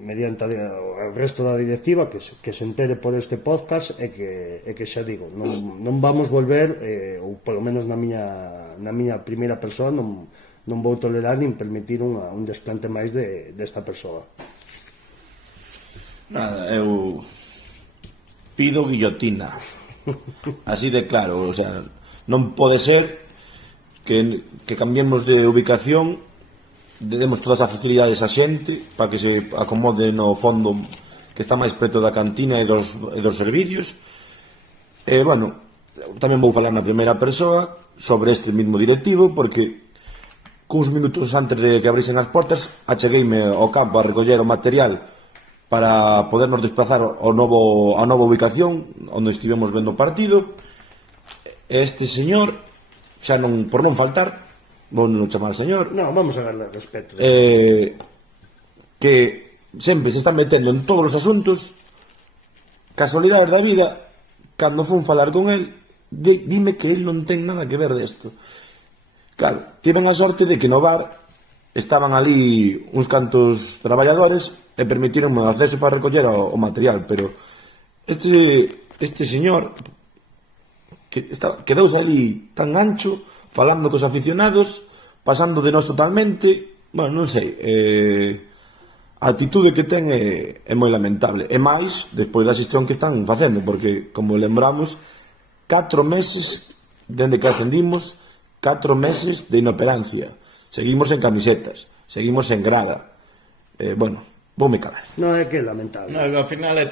mediante o resto da directiva que se entere por este podcast, e que xa digo, non vamos volver, ou polo menos na miña primeira persoa non vou tolerar nin permitir un desplante máis desta persoa. Nada, eu pido guillotina. Así de claro, o sea, non pode ser que cambiemos de ubicación, demos todas as facilidades a xente para que se acomode no fondo que está máis preto da cantina e dos servicios. Bueno, tamén vou falar na primeira persoa sobre este mismo directivo, porque cuns minutos antes de que abrisen as portas achegueime ao campo a recoller o material para podernos desplazar a nova ubicación onde estivemos vendo o partido. Este señor, xa non por non faltar, vou non chamar señor, non, vamos a darle respeto, que sempre se está metendo en todos os asuntos. Casualidades da vida, cando fun falar con el, dime que el non ten nada que ver desto. Claro, tiven a sorte de que no bar estaban ali uns cantos traballadores e permitironme o acceso para recoller o material, pero este señor quedouse ali tan ancho, falando cos aficionados, pasando de nós totalmente. Bueno, non sei, a actitude que ten é moi lamentable, e máis despois da xestión que están facendo, porque, como lembramos, 4 meses dende que ascendimos, 4 meses de inoperancia, seguimos en camisetas, seguimos en grada. Bueno, voume calar. Non, é que é lamentable. No, ao final é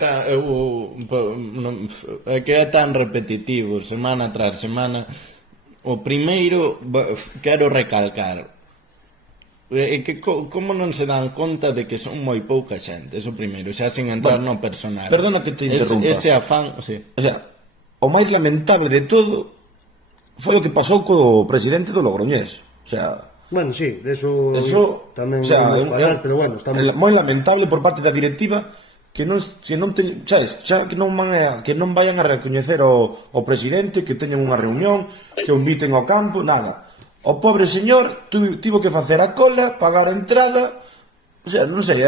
que é tan repetitivo, semana tras semana. O primeiro, quero recalcar, que como non se dan conta de que son moi pouca xente, eso primeiro, xa sin entrar no personal. Perdona que te interrumpa. Ese afán, sí. O sea, o máis lamentable de todo foi o que pasou co presidente do Logroñés. O sea, bueno, sí, eso tamén, o sea, vamos falar, pero bueno, estamos... moi lamentable por parte da directiva que non vayan a recoñecer o presidente, que teñan unha reunión, que o inviten ao campo, nada. O pobre señor tivo que facer a cola, pagar a entrada, o sea, non sei.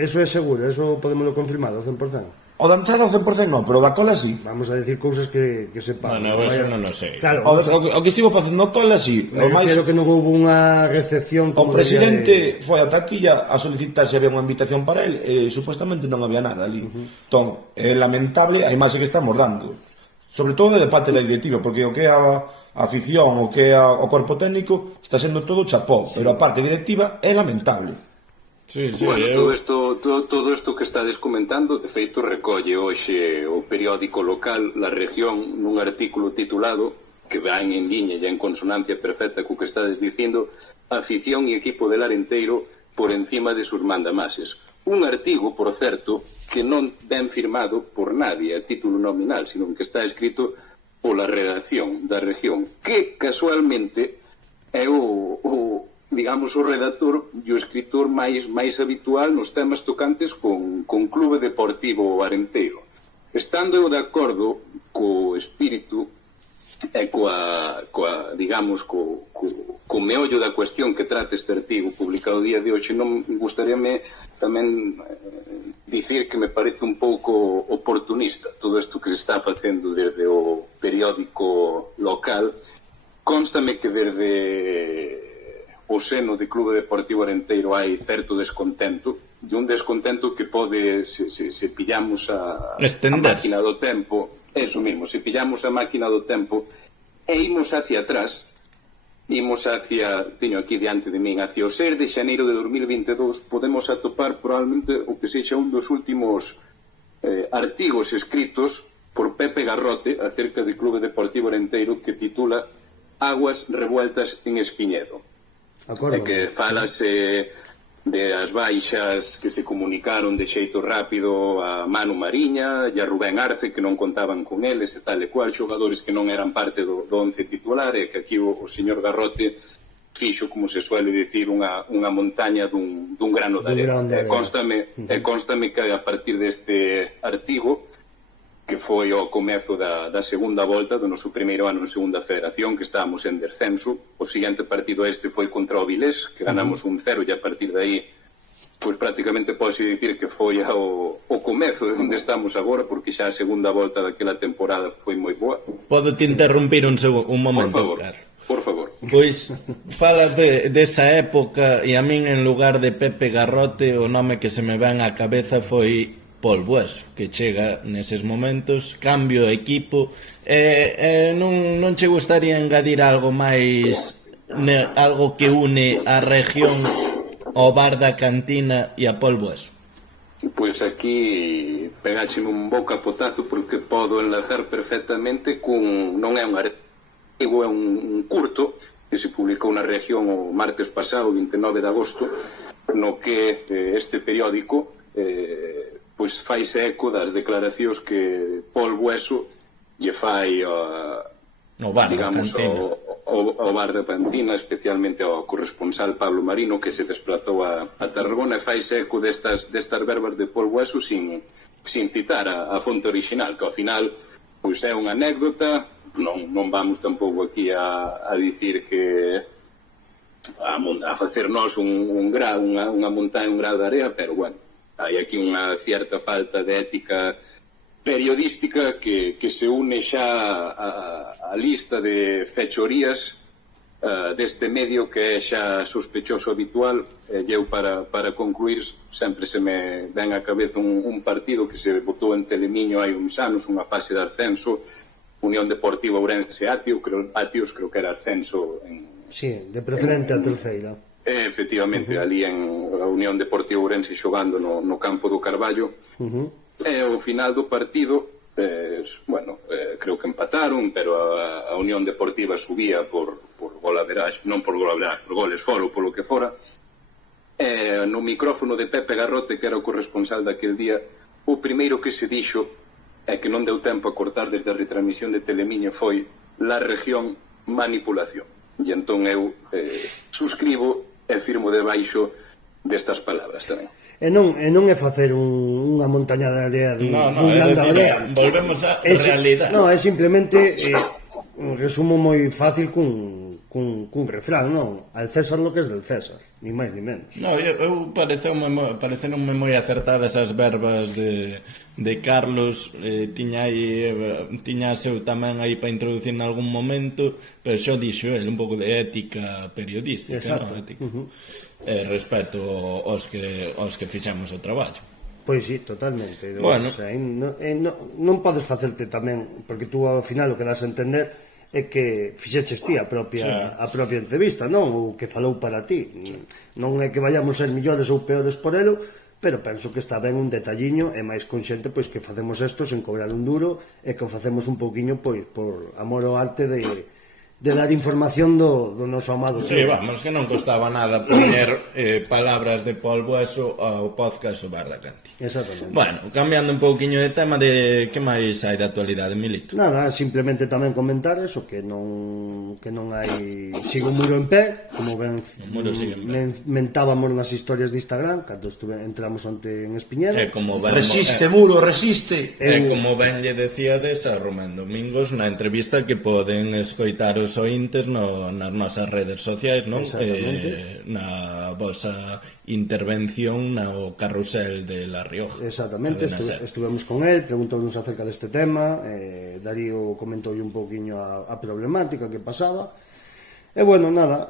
Eso é seguro, eso podémoslo confirmar ao 100%. O da entrada ao 100% non, pero da cola sí. Vamos a decir cousas que sepan. Bueno, eso non o sei. Claro, o que estivo facendo cola sí. Me refiero que non houve unha recepción. O presidente foi a taquilla a solicitar se había unha invitación para él, e supuestamente non había nada ali. Entón, é lamentable a imaxe que estamos dando, sobre todo de parte da directiva, porque o que é a afición, o que é o corpo técnico está sendo todo chapó, pero a parte directiva é lamentable. Sí, Bueno, todo isto que estades comentando, de feito, recolle hoxe o periódico local La Región nun artículo titulado, que van en liña e en consonancia perfecta co que estades dicindo, Afición e equipo del Arenteiro por encima de sus mandamases. Un artigo, por certo, que non ben firmado por nadie a título nominal, sino que está escrito pola redacción da región, que casualmente é digamos, o redactor e o escritor máis habitual nos temas tocantes con Clube Deportivo Arenteiro. Estando eu de acordo co espírito e digamos, co meollo da cuestión que trata este artigo publicado o día de hoxe, non gustaríame tamén dicir que me parece un pouco oportunista todo isto que se está facendo desde o periódico local. Constame que desde o seno de Clube Deportivo Arenteiro hai certo descontento, e un descontento que pode, se pillamos a máquina do tempo, eso mismo, se pillamos a máquina do tempo e imos hacia atrás, teño aquí diante de min, hacia o 6 de xaneiro de 2022, podemos atopar probablemente o que sexa un dos últimos artigos escritos por Pepe Garrote acerca de Clube Deportivo Arenteiro, que titula Aguas revueltas en Espiñedo. E que falase de as baixas que se comunicaron de xeito rápido a Manu Mariña e a Rubén Arce, que non contaban con eles e tal e cual, xogadores que non eran parte do 11 titular, e que aquí o señor Garrote fixo, como se suele dicir, unha montaña dun grano de arena. Constame que a partir deste artigo, que foi ao comezo da segunda volta do noso primeiro ano en segunda federación, que estábamos en descenso, o seguinte partido foi contra o Vilés, que ganamos 1-0, e a partir de aí, pois prácticamente pode dicir que foi o comezo de onde estamos agora, porque xa a segunda volta daquela temporada foi moi boa. Podo te interrumpir un momento? Por favor. Pois falas desa época, e a min, en lugar de Pepe Garrote, o nome que se me ven á cabeza foi Paul Bueso, que chega neses momentos, cambio de equipo. Non che gustaría engadir algo máis, algo que une a región ao bar da cantina e a Paul Bueso? Pois aquí pegácheme un boca potazo, porque podo enlazar perfectamente non é un artigo, é un curto que se publicou na región o martes pasado, 29 de agosto, no que este periódico pois faise eco das declaracións que Paul Bueso lle fai ao bar da Cantina, especialmente ao corresponsal Pablo Marino, que se desplazou a Tarragona, e faise eco destas verbas de Paul Bueso sin citar a fonte original, que ao final pois é unha anécdota. Non vamos tampouco aquí a dicir que a facernos unha montaña, un grado de area, pero bueno, hai aquí unha certa falta de ética periodística que se une xa a lista de fechorías deste medio, que é xa sospechoso habitual. E eu, para concluir, sempre se me ven á cabeza un partido que se botou en Telemiño hai uns anos, unha fase de ascenso, Unión Deportiva Ourense Atios, creo que era ascenso sí, de preferente a terceira. Efectivamente, ali en a Unión Deportiva Ourense xogando no campo do Carballo. E ao final do partido, creo que empataron, pero a Unión Deportiva subía por golaverage, non por golaverage, por goles fora ou polo que fora. No micrófono de Pepe Garrote, que era o corresponsal daquel día, o primeiro que se dixo, é que non deu tempo a cortar desde a retransmisión de Telemiño, foi La Región, manipulación. E entón eu suscribo e firmo debaixo destas palabras tamén. E non é facer unha montaña de area dun grande area. Volvemos á realidade. Non, é simplemente un resumo moi fácil cun refrán, non? Al César lo que es del César, ni máis ni menos. Non, eu pareceronme moi acertadas as verbas de Carlos. Tiña seu tamén aí para introducir en algún momento, pero xo dixo el un pouco de ética periodística. Exacto. Respecto aos que fixemos o traballo. Pois sí, totalmente. Bueno. O sea, non podes facerte tamén, porque tú ao final o que das a entender é que fixeches ti a propia entrevista, non? O que falou para ti. Non é que vayamos ser millores ou peores por elo, pero penso que está ben un detalliño e máis consciente pois que facemos isto sen cobrar un duro e que o facemos un pouquiño pois por amor ao arte de dar información do noso amado. Sí, vamos, que non costaba nada poñer palabras de polvo eso ao podcast o Bar da Canti. Exactamente. Bueno, cambiando un pouquiño de tema, de que máis hai de actualidade, Milito? Nada, simplemente tamén comentar eso, que non hai, sigo o muro en pé, como ben mentábamos nas historias de Instagram cando entramos onte en Espiñera. Resiste, muro, resiste. Como ben lle decíades a Román Domingos na entrevista que poden escoitar os ointes nas nosas redes sociais, non? Na vosa intervención no carrusel de La Rioja. Exactamente, estuvemos con él, preguntounos acerca deste tema, Darío comentoulle un pouquiño a problemática que pasaba, e bueno, nada,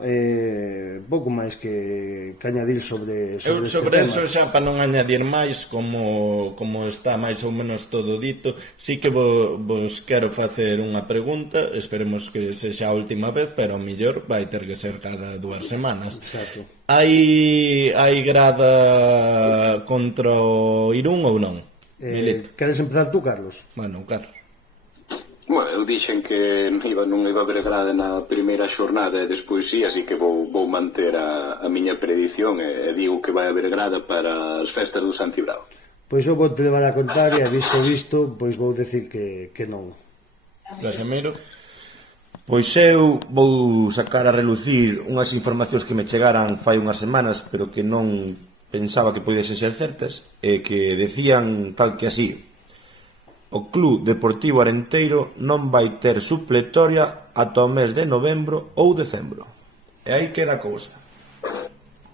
pouco máis que añadir sobre este tema. Sobre eso, xa para non añadir máis, como está máis ou menos todo dito, sí que vos quero facer unha pregunta, esperemos que sexa a última vez, pero ao mellor vai ter que ser cada 2 semanas. Exacto. Hai grada contra o Irún ou non? Queres empezar tú, Carlos? Bueno, Carlos. Bueno, eu dixen que non iba a haber grade na primeira xornada e despois sí, así que vou manter a miña predición e digo que vai haber grada para as festas do Santi Bravo. Pois eu vou te levar a contar e visto, pois vou decir que non. Casemiro? Pois eu vou sacar a relucir unhas informacións que me chegaran fai unhas semanas, pero que non pensaba que podese ser certas, e que decían tal que así: o Club Deportivo Arenteiro non vai ter supletoria ata o mes de novembro ou decembro. E aí queda a cousa.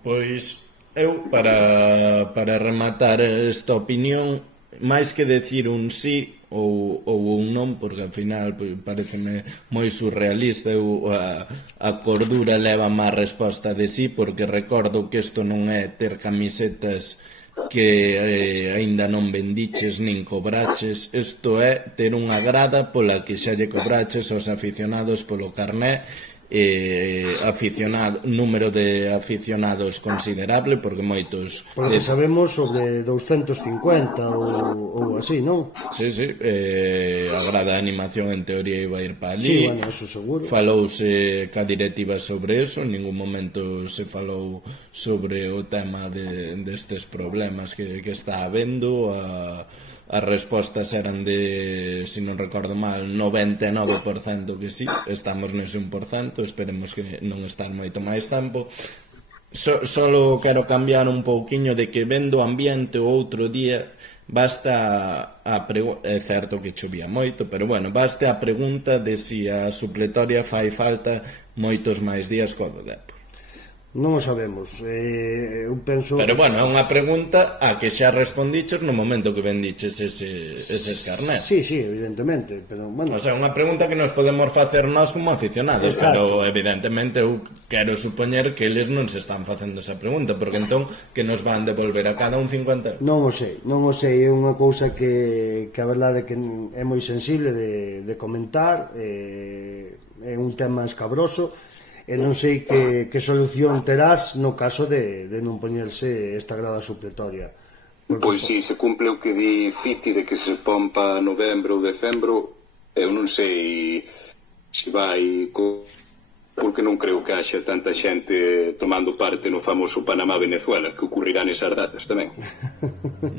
Pois eu, para rematar esta opinión, máis que decir un sí ou un non, porque ao final pareceme moi surrealista, a cordura leva má resposta de sí, porque recordo que isto non é ter camisetas que aínda non vendiches nin cobraches, isto é ter unha grada pola que xa lle cobraches aos aficionados polo carné, número de aficionados considerable, porque moitos... Porque sabemos sobre 250 ou así, non? Sí, a grada de animación en teoría iba a ir para ali. Sí, bueno, eso seguro. Falouse ca directiva sobre eso, en ningún momento se falou sobre o tema destes problemas que está habendo. As respostas eran de, se non recordo mal, 99% que sí, estamos nese 1%, esperemos que non estar moito máis tempo. Solo quero cambiar un pouquiño de que vendo o ambiente o outro día, basta é certo que chovía moito, pero bueno, basta a pregunta de se a supletoria fai falta moitos máis días co do Depor. Non o sabemos, eu penso... Pero bueno, é unha pregunta a que xa respondiches no momento que vendiches eses carnés. Sí, evidentemente, pero bueno... O sea, unha pregunta que nos podemos facer nós como aficionados. Exacto. Pero evidentemente eu quero supoñer que eles non se están facendo esa pregunta, porque entón que nos van devolver a cada un 50 euros. Non o sei, é unha cousa que a verdade é que é moi sensible de comentar, é un tema escabroso, e non sei que solución terás no caso de non poñerse esta grada supletoria. Pois si, se cumple o que di Fiti de que se pon para novembro ou decembro, eu non sei se vai porque non creo que haxa tanta xente tomando parte no famoso Panamá-Venezuela, que ocurrirá nesas datas tamén.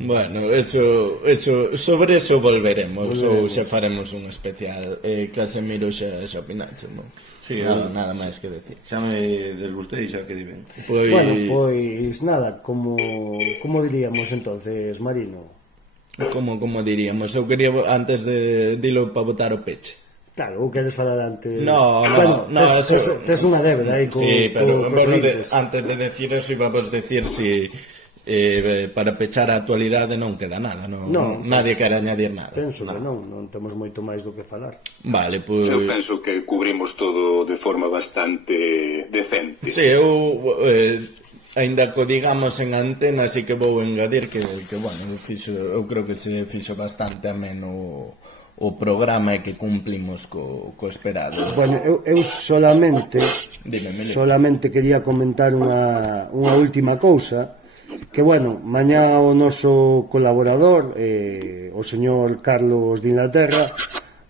Bueno, sobre eso volveremos, ou xa faremos un especial. Casemiro xa opinaxe, non? Sí, nada máis que decir. Xa me desgustei, xa que di ben. Bueno, pois nada, como diríamos entonces, Marino? Como diríamos? Eu quería antes de dilo para botar o peche. Claro, ou queres falar antes? No, tes unha débeda aí co antes de decir eso íbamos decir si para pechar a actualidade non queda nada, nadie quere añadir nada. Penso que non temos moito máis do que falar. Vale, pois... Eu penso que cubrimos todo de forma bastante decente. Sí, eu aínda que digamos en antena, así que vou engadir que bueno, eu creo que se fixo bastante ameno o programa e que cumplimos co esperado. Bueno, eu solamente Dime, Melito. solamente quería comentar unha última cousa, que bueno, mañá o noso colaborador, o señor Carlos de Inglaterra,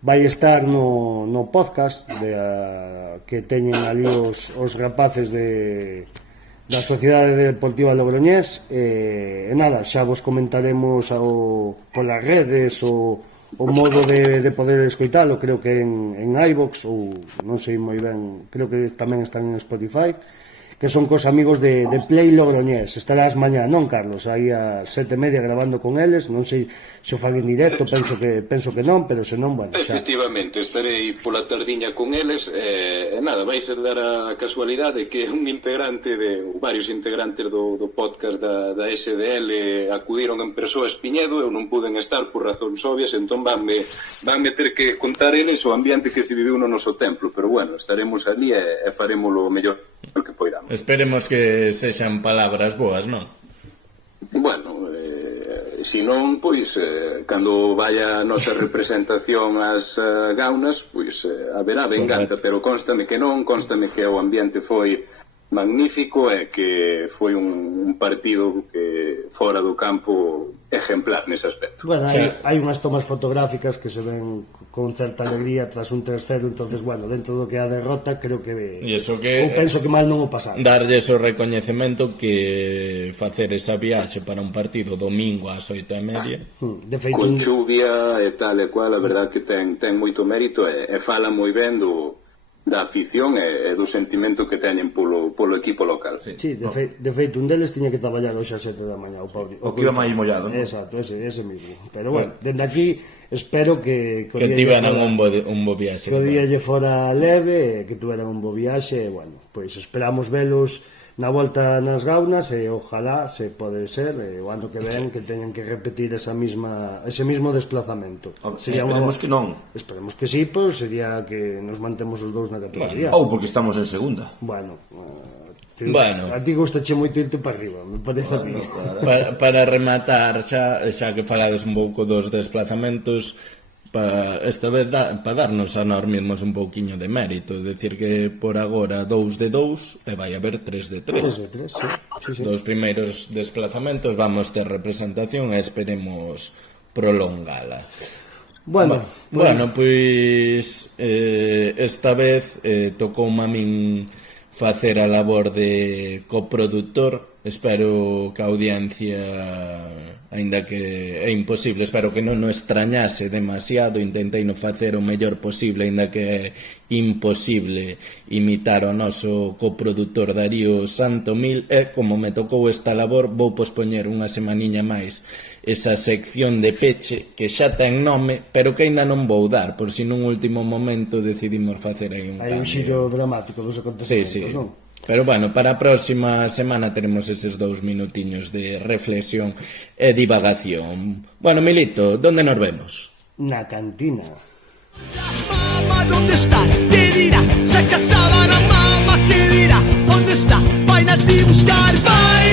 vai estar no podcast que teñen ali os rapaces da Sociedade Deportiva Logroñés, e nada, xa vos comentaremos polas redes o modo de poder escoitalo, creo que en iVoox, ou non sei moi ben, creo que tamén están en Spotify, que son cos amigos de Play Logroñés. Estarás mañá, non, Carlos? Aí a 7:30 grabando con eles, non sei se o fan en directo, penso que non, pero se non, bueno, xa. Efectivamente, estarei pola tardiña con eles e nada, vai ser dar a casualidade que un integrante varios integrantes do podcast da SDL acudiron en persoa a Espiñedo, eu non puden estar por razóns obvias, entón vanme ter que contar eles o ambiente que se viviu no noso templo, pero bueno, estaremos ali e faremoslo o mellor que poidamos. Esperemos que sexan palabras boas, non? Bueno, se non, pois, cando vaya a nosa representación ás gaunas, pois, haberá venganza, pero constame que non, constame que o ambiente foi magnífico e que foi un partido que fora do campo exemplar nese aspecto. Bueno, hai unhas tomas fotográficas que se ven con certa alegría tras un 3-0, entonces, bueno, dentro do que a derrota, creo que eu penso que mal non o pasaron. Darlles o recoñecemento que facer esa viaxe para un partido domingo ás 8:30. De feito, con chuvia e tal e cual, a verdad que ten moito mérito e fala moi ben da afición e do sentimento que teñen polo equipo local. Sí, de feito, un deles tiña que traballar hoxe a 7 da mañá, o que iba máis mollado, non? Exacto, ese mismo. Pero bueno, dende aquí espero que tiveran un bo viaxe. Que o día lle fora leve, que tuveran un bo viaxe, e bueno, pois esperamos velos na volta nas gaunas e ojalá se pode ser o ano que ven que teñan que repetir ese mismo desplazamento. Esperemos que non. Esperemos que sí, pois sería que nos mantemos os dous na categoría. Ou porque estamos en segunda. Bueno, a ti gustache moito irte para arriba, me parece a mí. Para rematar, xa que falades un pouco dos desplazamentos, esta vez para darnos a nós mesmos un pouquiño de mérito, decir que por agora 2 de 2 e vai haber 3 de 3. 3 de 3, sí. Dos primeiros desplazamentos vamos ter representación e esperemos prolongala. Bueno, pois esta vez tocoume a min facer a labor de coproductor. Espero que a audiencia, aínda que é imposible, espero que non o extrañase demasiado. Intentei non facer o mellor posible, aínda que é imposible imitar o noso coproductor Darío Santomil, e como me tocou esta labor vou pospoñer unha semaniña máis esa sección de peche que xa ten nome, pero que aínda non vou dar, por si nun último momento decidimos facer aí un cambio. Hai un xiro dramático dos acontecementos, non? Pero bueno, para a próxima semana teremos eses 2 minutiños de reflexión e divagación. Bueno, Milito, ¿dónde nos vemos? Na cantina. Mamá, ¿dónde estás? Te dirá, saca sábana, mamá, ¿qué dirá? ¿Dónde está? Vayan a ti buscar, vayan.